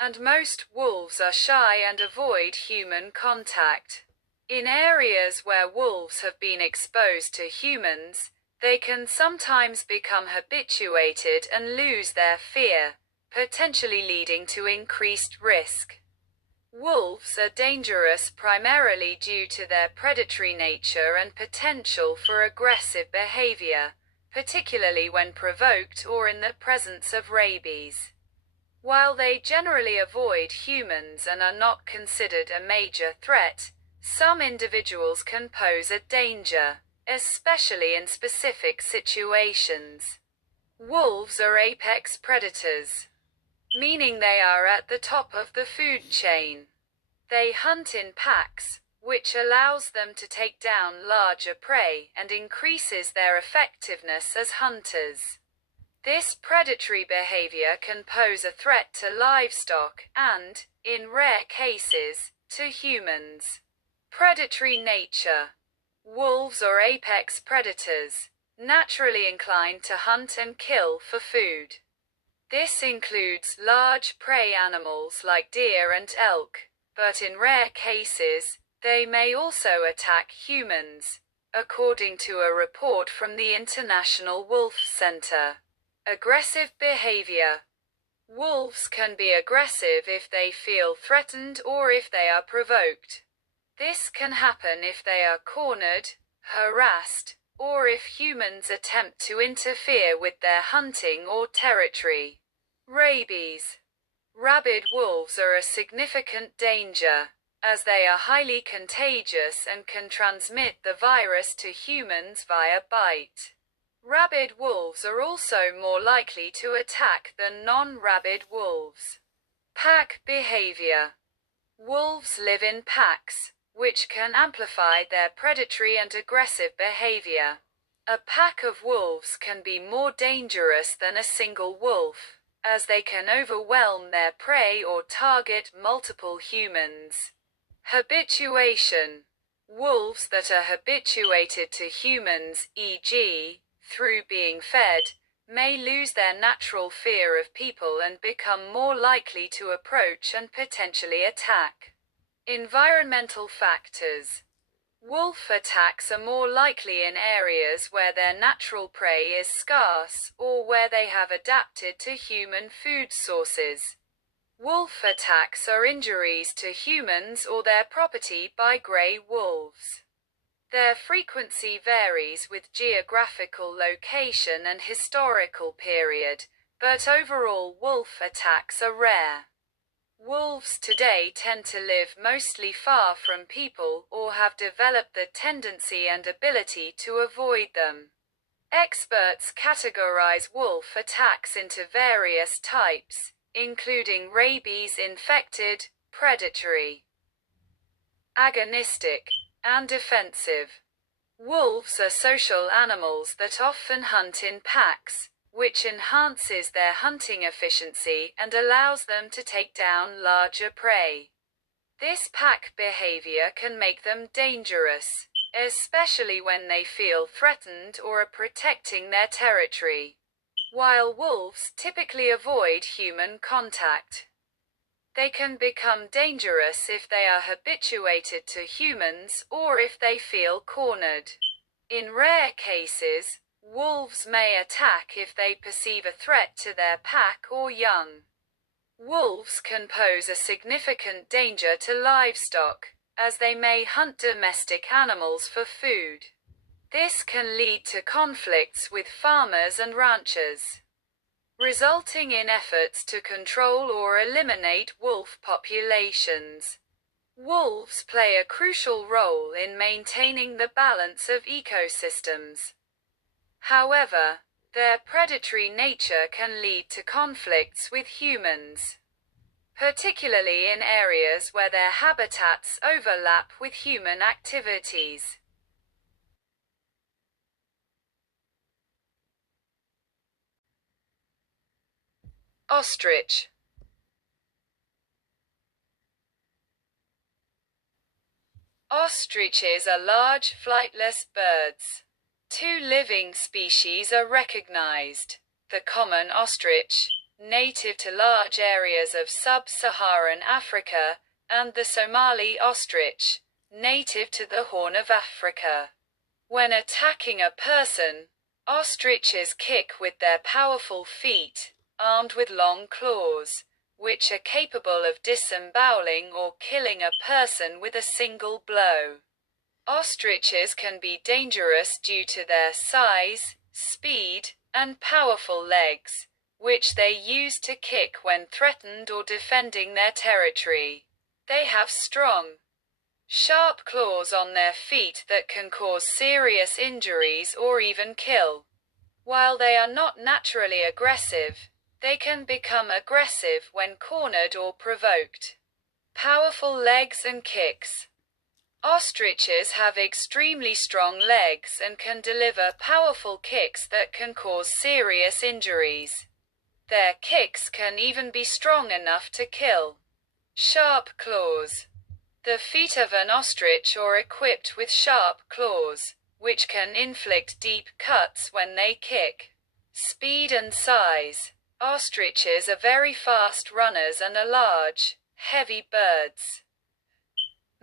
and most wolves are shy and avoid human contact. In areas where wolves have been exposed to humans, they can sometimes become habituated and lose their fear, potentially leading to increased risk. Wolves are dangerous primarily due to their predatory nature and potential for aggressive behavior, particularly when provoked or in the presence of rabies. While they generally avoid humans and are not considered a major threat, some individuals can pose a danger, especially in specific situations. Wolves are apex predators, meaning they are at the top of the food chain. They hunt in packs, which allows them to take down larger prey and increases their effectiveness as hunters. This predatory behavior can pose a threat to livestock and, in rare cases, to humans. Predatory nature. Wolves are apex predators, naturally inclined to hunt and kill for food. This includes large prey animals like deer and elk, but in rare cases, they may also attack humans, according to a report from the International Wolf Center. Aggressive behavior. Wolves can be aggressive if they feel threatened or if they are provoked. This can happen if they are cornered, harassed, or if humans attempt to interfere with their hunting or territory. Rabies. Rabid wolves are a significant danger, as they are highly contagious and can transmit the virus to humans via bite. Rabid wolves are also more likely to attack than non-rabid wolves. Pack behavior. Wolves live in packs, which can amplify their predatory and aggressive behavior. A pack of wolves can be more dangerous than a single wolf, as they can overwhelm their prey or target multiple humans. Habituation. Wolves that are habituated to humans, e.g., through being fed, may lose their natural fear of people and become more likely to approach and potentially attack. Environmental factors. Wolf attacks are more likely in areas where their natural prey is scarce, or where they have adapted to human food sources. Wolf attacks are injuries to humans or their property by grey wolves. Their frequency varies with geographical location and historical period, but overall wolf attacks are rare. Wolves today tend to live mostly far from people or have developed the tendency and ability to avoid them. Experts categorize wolf attacks into various types, including rabies-infected, predatory, agonistic, and defensive. Wolves are social animals that often hunt in packs, which enhances their hunting efficiency and allows them to take down larger prey. This pack behavior can make them dangerous, especially when they feel threatened or are protecting their territory. While wolves typically avoid human contact, they can become dangerous if they are habituated to humans or if they feel cornered. In rare cases, wolves may attack if they perceive a threat to their pack or young. Wolves can pose a significant danger to livestock, as they may hunt domestic animals for food. This can lead to conflicts with farmers and ranchers, resulting in efforts to control or eliminate wolf populations. Wolves play a crucial role in maintaining the balance of ecosystems. However, their predatory nature can lead to conflicts with humans, particularly in areas where their habitats overlap with human activities. Ostrich. Ostriches are large, flightless birds. Two living species are recognized: the common ostrich, native to large areas of sub-Saharan Africa, and the Somali ostrich, native to the Horn of Africa. When attacking a person, ostriches kick with their powerful feet, armed with long claws, which are capable of disemboweling or killing a person with a single blow. Ostriches can be dangerous due to their size, speed, and powerful legs, which they use to kick when threatened or defending their territory. They have strong, sharp claws on their feet that can cause serious injuries or even kill. While they are not naturally aggressive, they can become aggressive when cornered or provoked. Powerful legs and kicks. Ostriches have extremely strong legs and can deliver powerful kicks that can cause serious injuries. Their kicks can even be strong enough to kill. Sharp claws. The feet of an ostrich are equipped with sharp claws, which can inflict deep cuts when they kick. Speed and size. Ostriches are very fast runners and are large, heavy birds,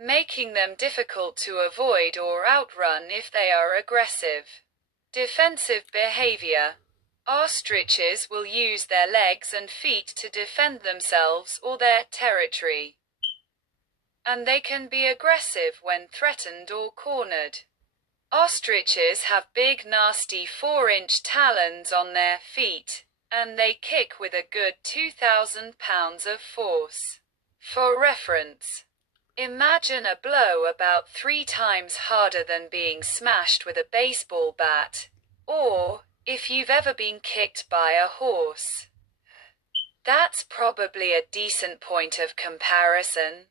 making them difficult to avoid or outrun if they are aggressive. Defensive behavior. Ostriches will use their legs and feet to defend themselves or their territory, and they can be aggressive when threatened or cornered. Ostriches have big nasty 4-inch talons on their feet, and they kick with a good 2,000 pounds of force. For reference, imagine a blow about 3 times harder than being smashed with a baseball bat, or, if you've ever been kicked by a horse. That's probably a decent point of comparison.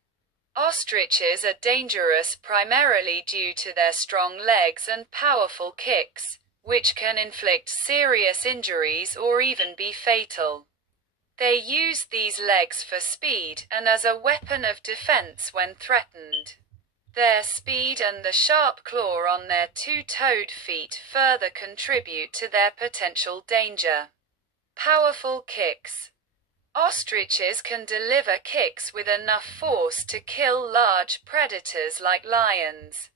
Ostriches are dangerous primarily due to their strong legs and powerful kicks, which can inflict serious injuries or even be fatal. They use these legs for speed and as a weapon of defense when threatened. Their speed and the sharp claw on their two-toed feet further contribute to their potential danger. Powerful kicks. Ostriches can deliver kicks with enough force to kill large predators like lions.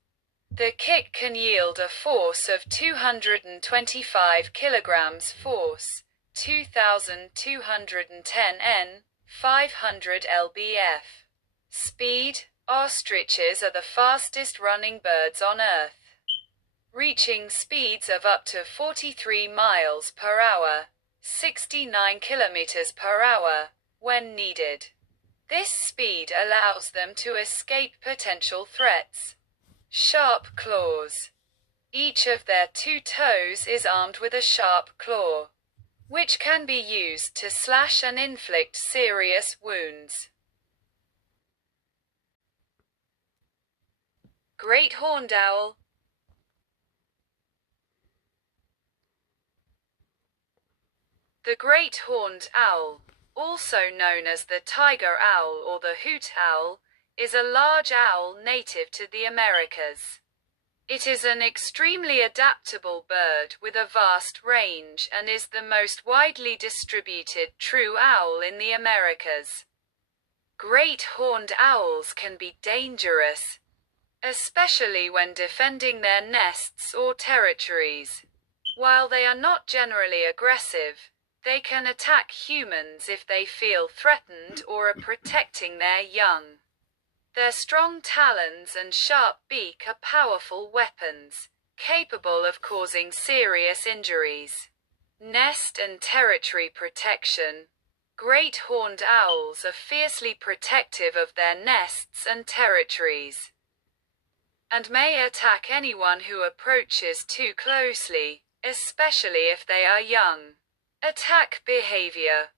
The kick can yield a force of 225 kilograms force, 2,210 N, 500 lbf. Speed. Ostriches are the fastest running birds on Earth, reaching speeds of up to 43 miles per hour, 69 kilometers per hour, when needed. This speed allows them to escape potential threats. Sharp claws. Each of their two toes is armed with a sharp claw, which can be used to slash and inflict serious wounds. Great horned owl. The great horned owl, also known as the tiger owl or the hoot owl, is a large owl native to the Americas. It is an extremely adaptable bird with a vast range and is the most widely distributed true owl in the Americas. Great horned owls can be dangerous, especially when defending their nests or territories. While they are not generally aggressive, they can attack humans if they feel threatened or are protecting their young. Their strong talons and sharp beak are powerful weapons, capable of causing serious injuries. Nest and territory protection. Great horned owls are fiercely protective of their nests and territories, and may attack anyone who approaches too closely, especially if they are young. Attack behavior.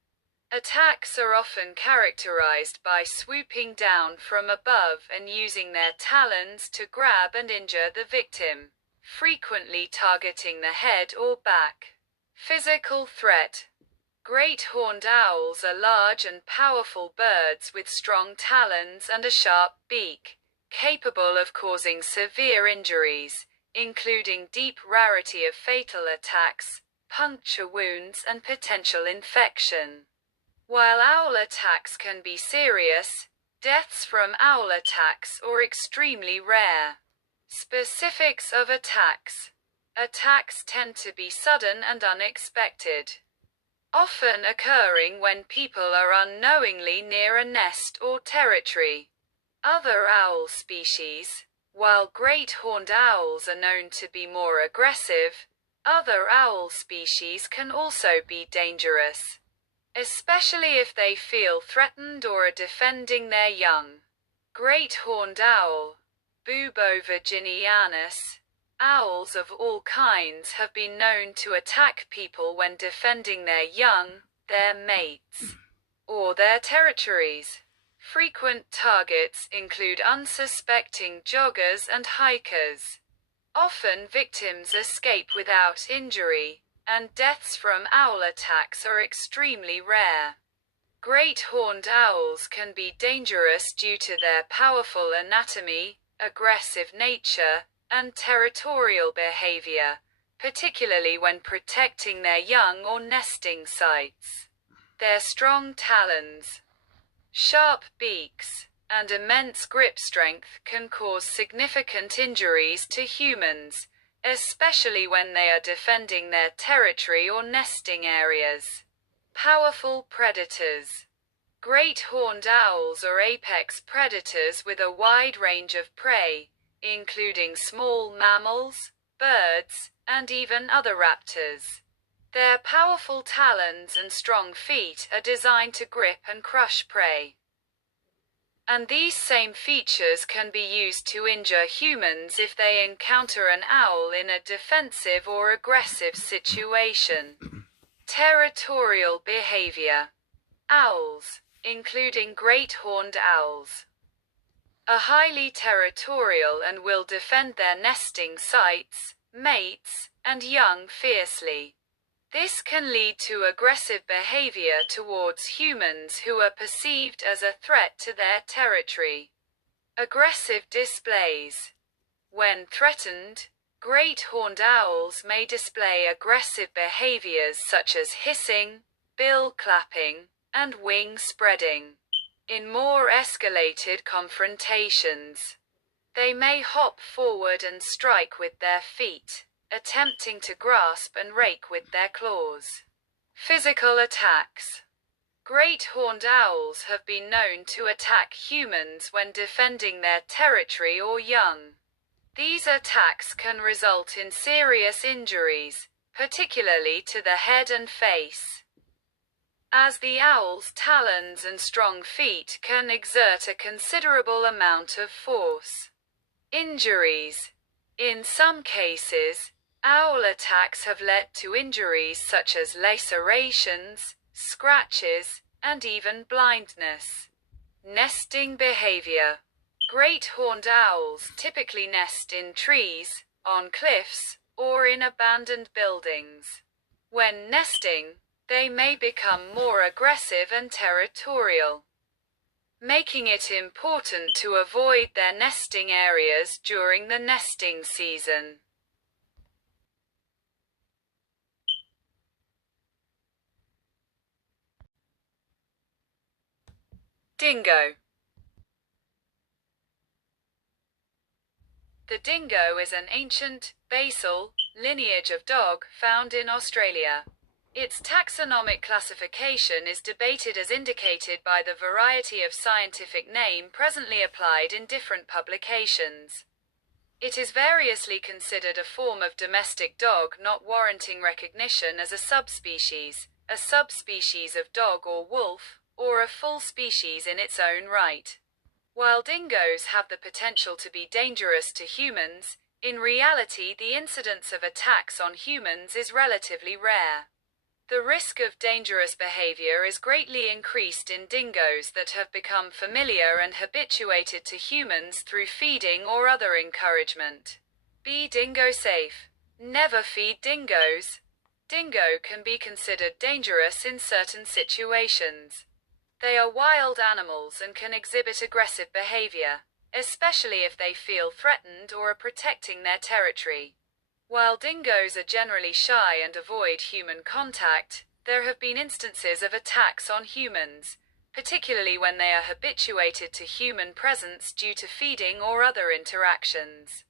Attacks are often characterized by swooping down from above and using their talons to grab and injure the victim, frequently targeting the head or back. Physical threat. Great horned owls are large and powerful birds with strong talons and a sharp beak, capable of causing severe injuries, including deep rarity of fatal attacks, puncture wounds and potential infection. While owl attacks can be serious, deaths from owl attacks are extremely rare. Specifics of attacks. Attacks tend to be sudden and unexpected, often occurring when people are unknowingly near a nest or territory. Other owl species. While great horned owls are known to be more aggressive, other owl species can also be dangerous, especially if they feel threatened or are defending their young. Great horned owl, Bubo virginianus. Owls of all kinds have been known to attack people when defending their young, their mates, or their territories. Frequent targets include unsuspecting joggers and hikers. Often victims escape without injury, and deaths from owl attacks are extremely rare. Great horned owls can be dangerous due to their powerful anatomy, aggressive nature, and territorial behavior, particularly when protecting their young or nesting sites. Their strong talons, sharp beaks, and immense grip strength can cause significant injuries to humans, especially when they are defending their territory or nesting areas. Powerful predators. Great horned owls are apex predators with a wide range of prey, including small mammals, birds, and even other raptors. Their powerful talons and strong feet are designed to grip and crush prey. And these same features can be used to injure humans if they encounter an owl in a defensive or aggressive situation. Territorial behavior. Owls, including great horned owls, are highly territorial and will defend their nesting sites, mates, and young fiercely. This can lead to aggressive behavior towards humans who are perceived as a threat to their territory. Aggressive displays. When threatened, great horned owls may display aggressive behaviors such as hissing, bill clapping, and wing spreading. In more escalated confrontations, they may hop forward and strike with their feet, attempting to grasp and rake with their claws. Physical attacks. Great horned owls have been known to attack humans when defending their territory or young. These attacks can result in serious injuries, particularly to the head and face, as the owl's talons and strong feet can exert a considerable amount of force. Injuries. In some cases, owl attacks have led to injuries such as lacerations, scratches, and even blindness. Nesting behavior. Great horned owls typically nest in trees, on cliffs, or in abandoned buildings. When nesting, they may become more aggressive and territorial, making it important to avoid their nesting areas during the nesting season. Dingo. The dingo is an ancient, basal lineage of dog found in Australia. Its taxonomic classification is debated as indicated by the variety of scientific name presently applied in different publications. It is variously considered a form of domestic dog not warranting recognition as a subspecies of dog or wolf, or a full species in its own right. While dingoes have the potential to be dangerous to humans, in reality the incidence of attacks on humans is relatively rare. The risk of dangerous behavior is greatly increased in dingoes that have become familiar and habituated to humans through feeding or other encouragement. Be dingo safe. Never feed dingoes. Dingo can be considered dangerous in certain situations. They are wild animals and can exhibit aggressive behavior, especially if they feel threatened or are protecting their territory. While dingoes are generally shy and avoid human contact, there have been instances of attacks on humans, particularly when they are habituated to human presence due to feeding or other interactions.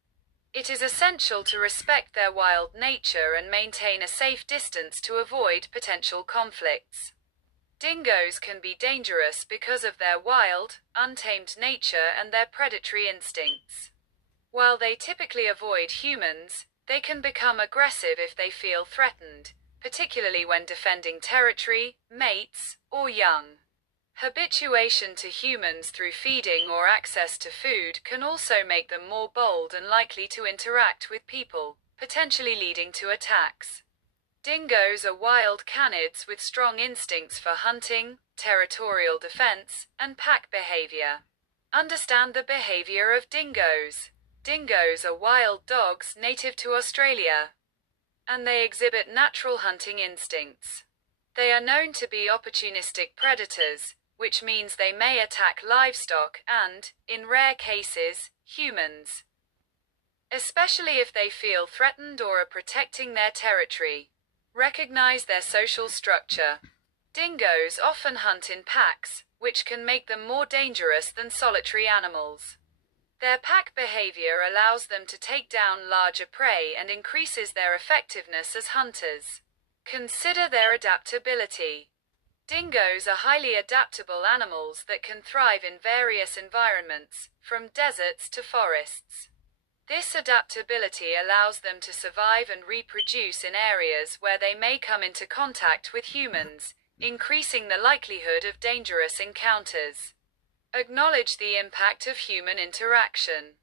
It is essential to respect their wild nature and maintain a safe distance to avoid potential conflicts. Dingoes can be dangerous because of their wild, untamed nature and their predatory instincts. While they typically avoid humans, they can become aggressive if they feel threatened, particularly when defending territory, mates, or young. Habituation to humans through feeding or access to food can also make them more bold and likely to interact with people, potentially leading to attacks. Dingoes are wild canids with strong instincts for hunting, territorial defense, and pack behavior. Understand the behavior of dingoes. Dingoes are wild dogs native to Australia, and they exhibit natural hunting instincts. They are known to be opportunistic predators, which means they may attack livestock and, in rare cases, humans, especially if they feel threatened or are protecting their territory. Recognize their social structure. Dingoes often hunt in packs, which can make them more dangerous than solitary animals. Their pack behavior allows them to take down larger prey and increases their effectiveness as hunters. Consider their adaptability. Dingoes are highly adaptable animals that can thrive in various environments, from deserts to forests. This adaptability allows them to survive and reproduce in areas where they may come into contact with humans, increasing the likelihood of dangerous encounters. Acknowledge the impact of human interaction.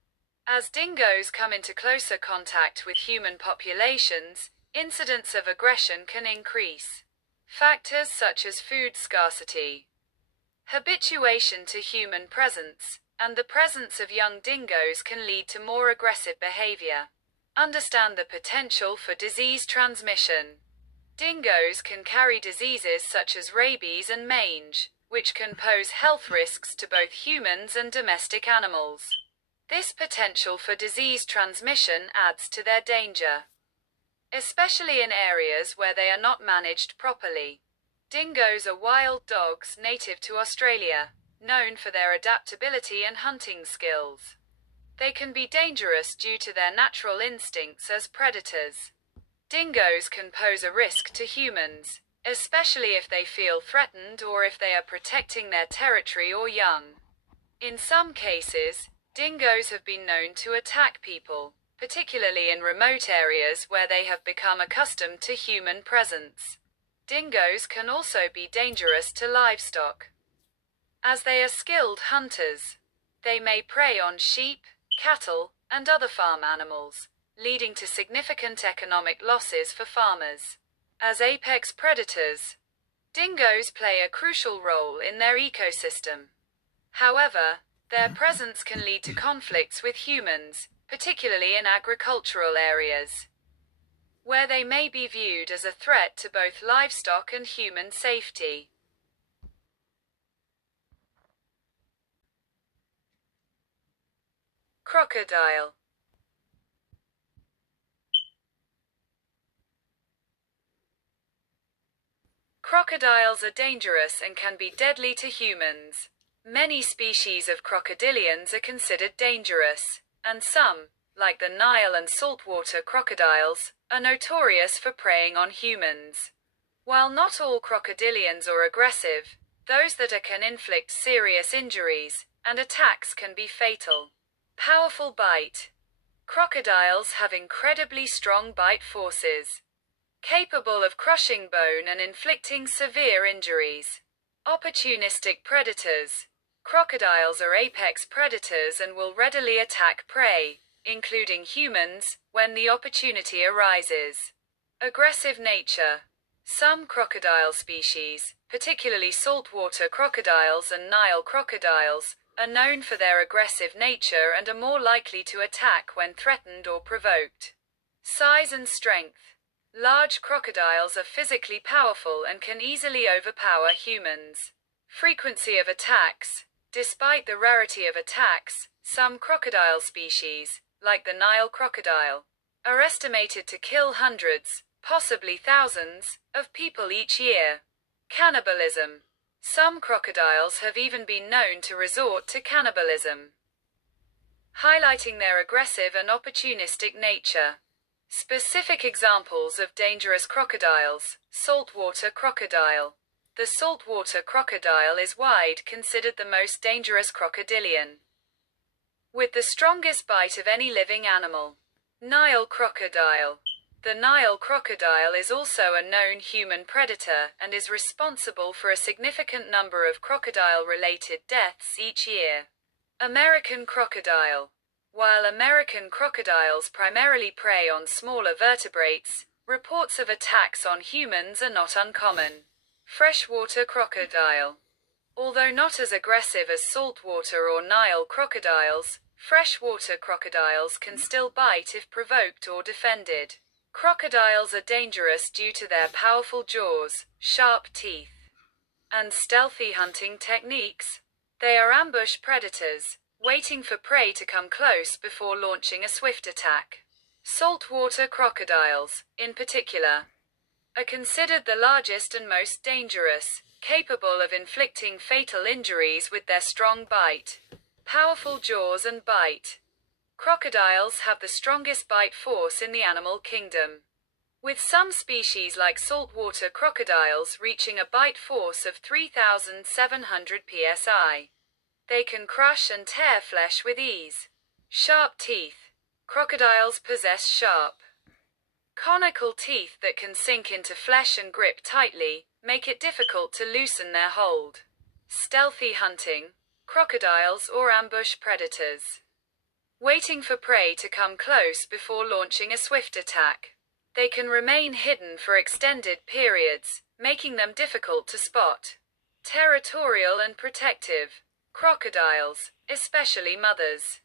As dingoes come into closer contact with human populations, incidents of aggression can increase. Factors such as food scarcity, habituation to human presence, and the presence of young dingoes can lead to more aggressive behavior. Understand the potential for disease transmission. Dingoes can carry diseases such as rabies and mange, which can pose health risks to both humans and domestic animals. This potential for disease transmission adds to their danger, especially in areas where they are not managed properly. Dingoes are wild dogs native to Australia, known for their adaptability and hunting skills. They can be dangerous due to their natural instincts as predators. Dingoes can pose a risk to humans, especially if they feel threatened or if they are protecting their territory or young. In some cases, dingoes have been known to attack people, particularly in remote areas where they have become accustomed to human presence. Dingoes can also be dangerous to livestock, as they are skilled hunters. They may prey on sheep, cattle, and other farm animals, leading to significant economic losses for farmers. As apex predators, dingoes play a crucial role in their ecosystem. However, their presence can lead to conflicts with humans, particularly in agricultural areas, where they may be viewed as a threat to both livestock and human safety. Crocodile. Crocodiles are dangerous and can be deadly to humans. Many species of crocodilians are considered dangerous, and some, like the Nile and saltwater crocodiles, are notorious for preying on humans. While not all crocodilians are aggressive, those that are can inflict serious injuries, and attacks can be fatal. Powerful bite. Crocodiles have incredibly strong bite forces, capable of crushing bone and inflicting severe injuries. Opportunistic predators. Crocodiles are apex predators and will readily attack prey, including humans, when the opportunity arises. Aggressive nature. Some crocodile species, particularly saltwater crocodiles and Nile crocodiles, are known for their aggressive nature and are more likely to attack when threatened or provoked. Size and strength. Large crocodiles are physically powerful and can easily overpower humans. Frequency of attacks. Despite the rarity of attacks, some crocodile species, like the Nile crocodile, are estimated to kill hundreds, possibly thousands, of people each year. Cannibalism. Some crocodiles have even been known to resort to cannibalism, highlighting their aggressive and opportunistic nature. Specific examples of dangerous crocodiles. Saltwater crocodile. The saltwater crocodile is wide considered the most dangerous crocodilian, with the strongest bite of any living animal. Nile crocodile. The Nile crocodile is also a known human predator and is responsible for a significant number of crocodile-related deaths each year. American crocodile. While American crocodiles primarily prey on smaller vertebrates, reports of attacks on humans are not uncommon. Freshwater crocodile. Although not as aggressive as saltwater or Nile crocodiles, freshwater crocodiles can still bite if provoked or defended. Crocodiles are dangerous due to their powerful jaws, sharp teeth, and stealthy hunting techniques. They are ambush predators, waiting for prey to come close before launching a swift attack. Saltwater crocodiles, in particular, are considered the largest and most dangerous, capable of inflicting fatal injuries with their strong bite, powerful jaws and bite. Crocodiles have the strongest bite force in the animal kingdom, with some species like saltwater crocodiles reaching a bite force of 3,700 psi. They can crush and tear flesh with ease. Sharp teeth. Crocodiles possess sharp, conical teeth that can sink into flesh and grip tightly, make it difficult to loosen their hold. Stealthy hunting. Crocodiles or ambush predators, waiting for prey to come close before launching a swift attack. They can remain hidden for extended periods, making them difficult to spot. Territorial and protective. Crocodiles, especially mothers,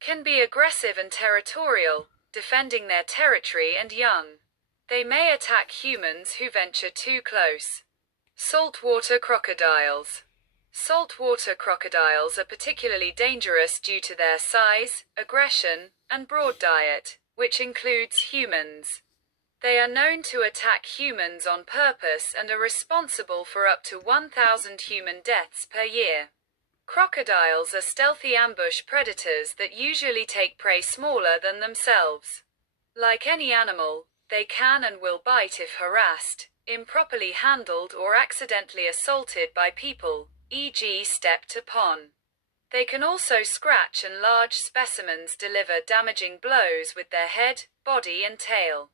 can be aggressive and territorial, defending their territory and young. They may attack humans who venture too close. Saltwater crocodiles. Saltwater crocodiles are particularly dangerous due to their size, aggression, and broad diet, which includes humans. They are known to attack humans on purpose and are responsible for up to 1,000 human deaths per year. Crocodiles are stealthy ambush predators that usually take prey smaller than themselves. Like any animal, they can and will bite if harassed, improperly handled, or accidentally assaulted by people, e.g., stepped upon. They can also scratch, and large specimens deliver damaging blows with their head, body, and tail.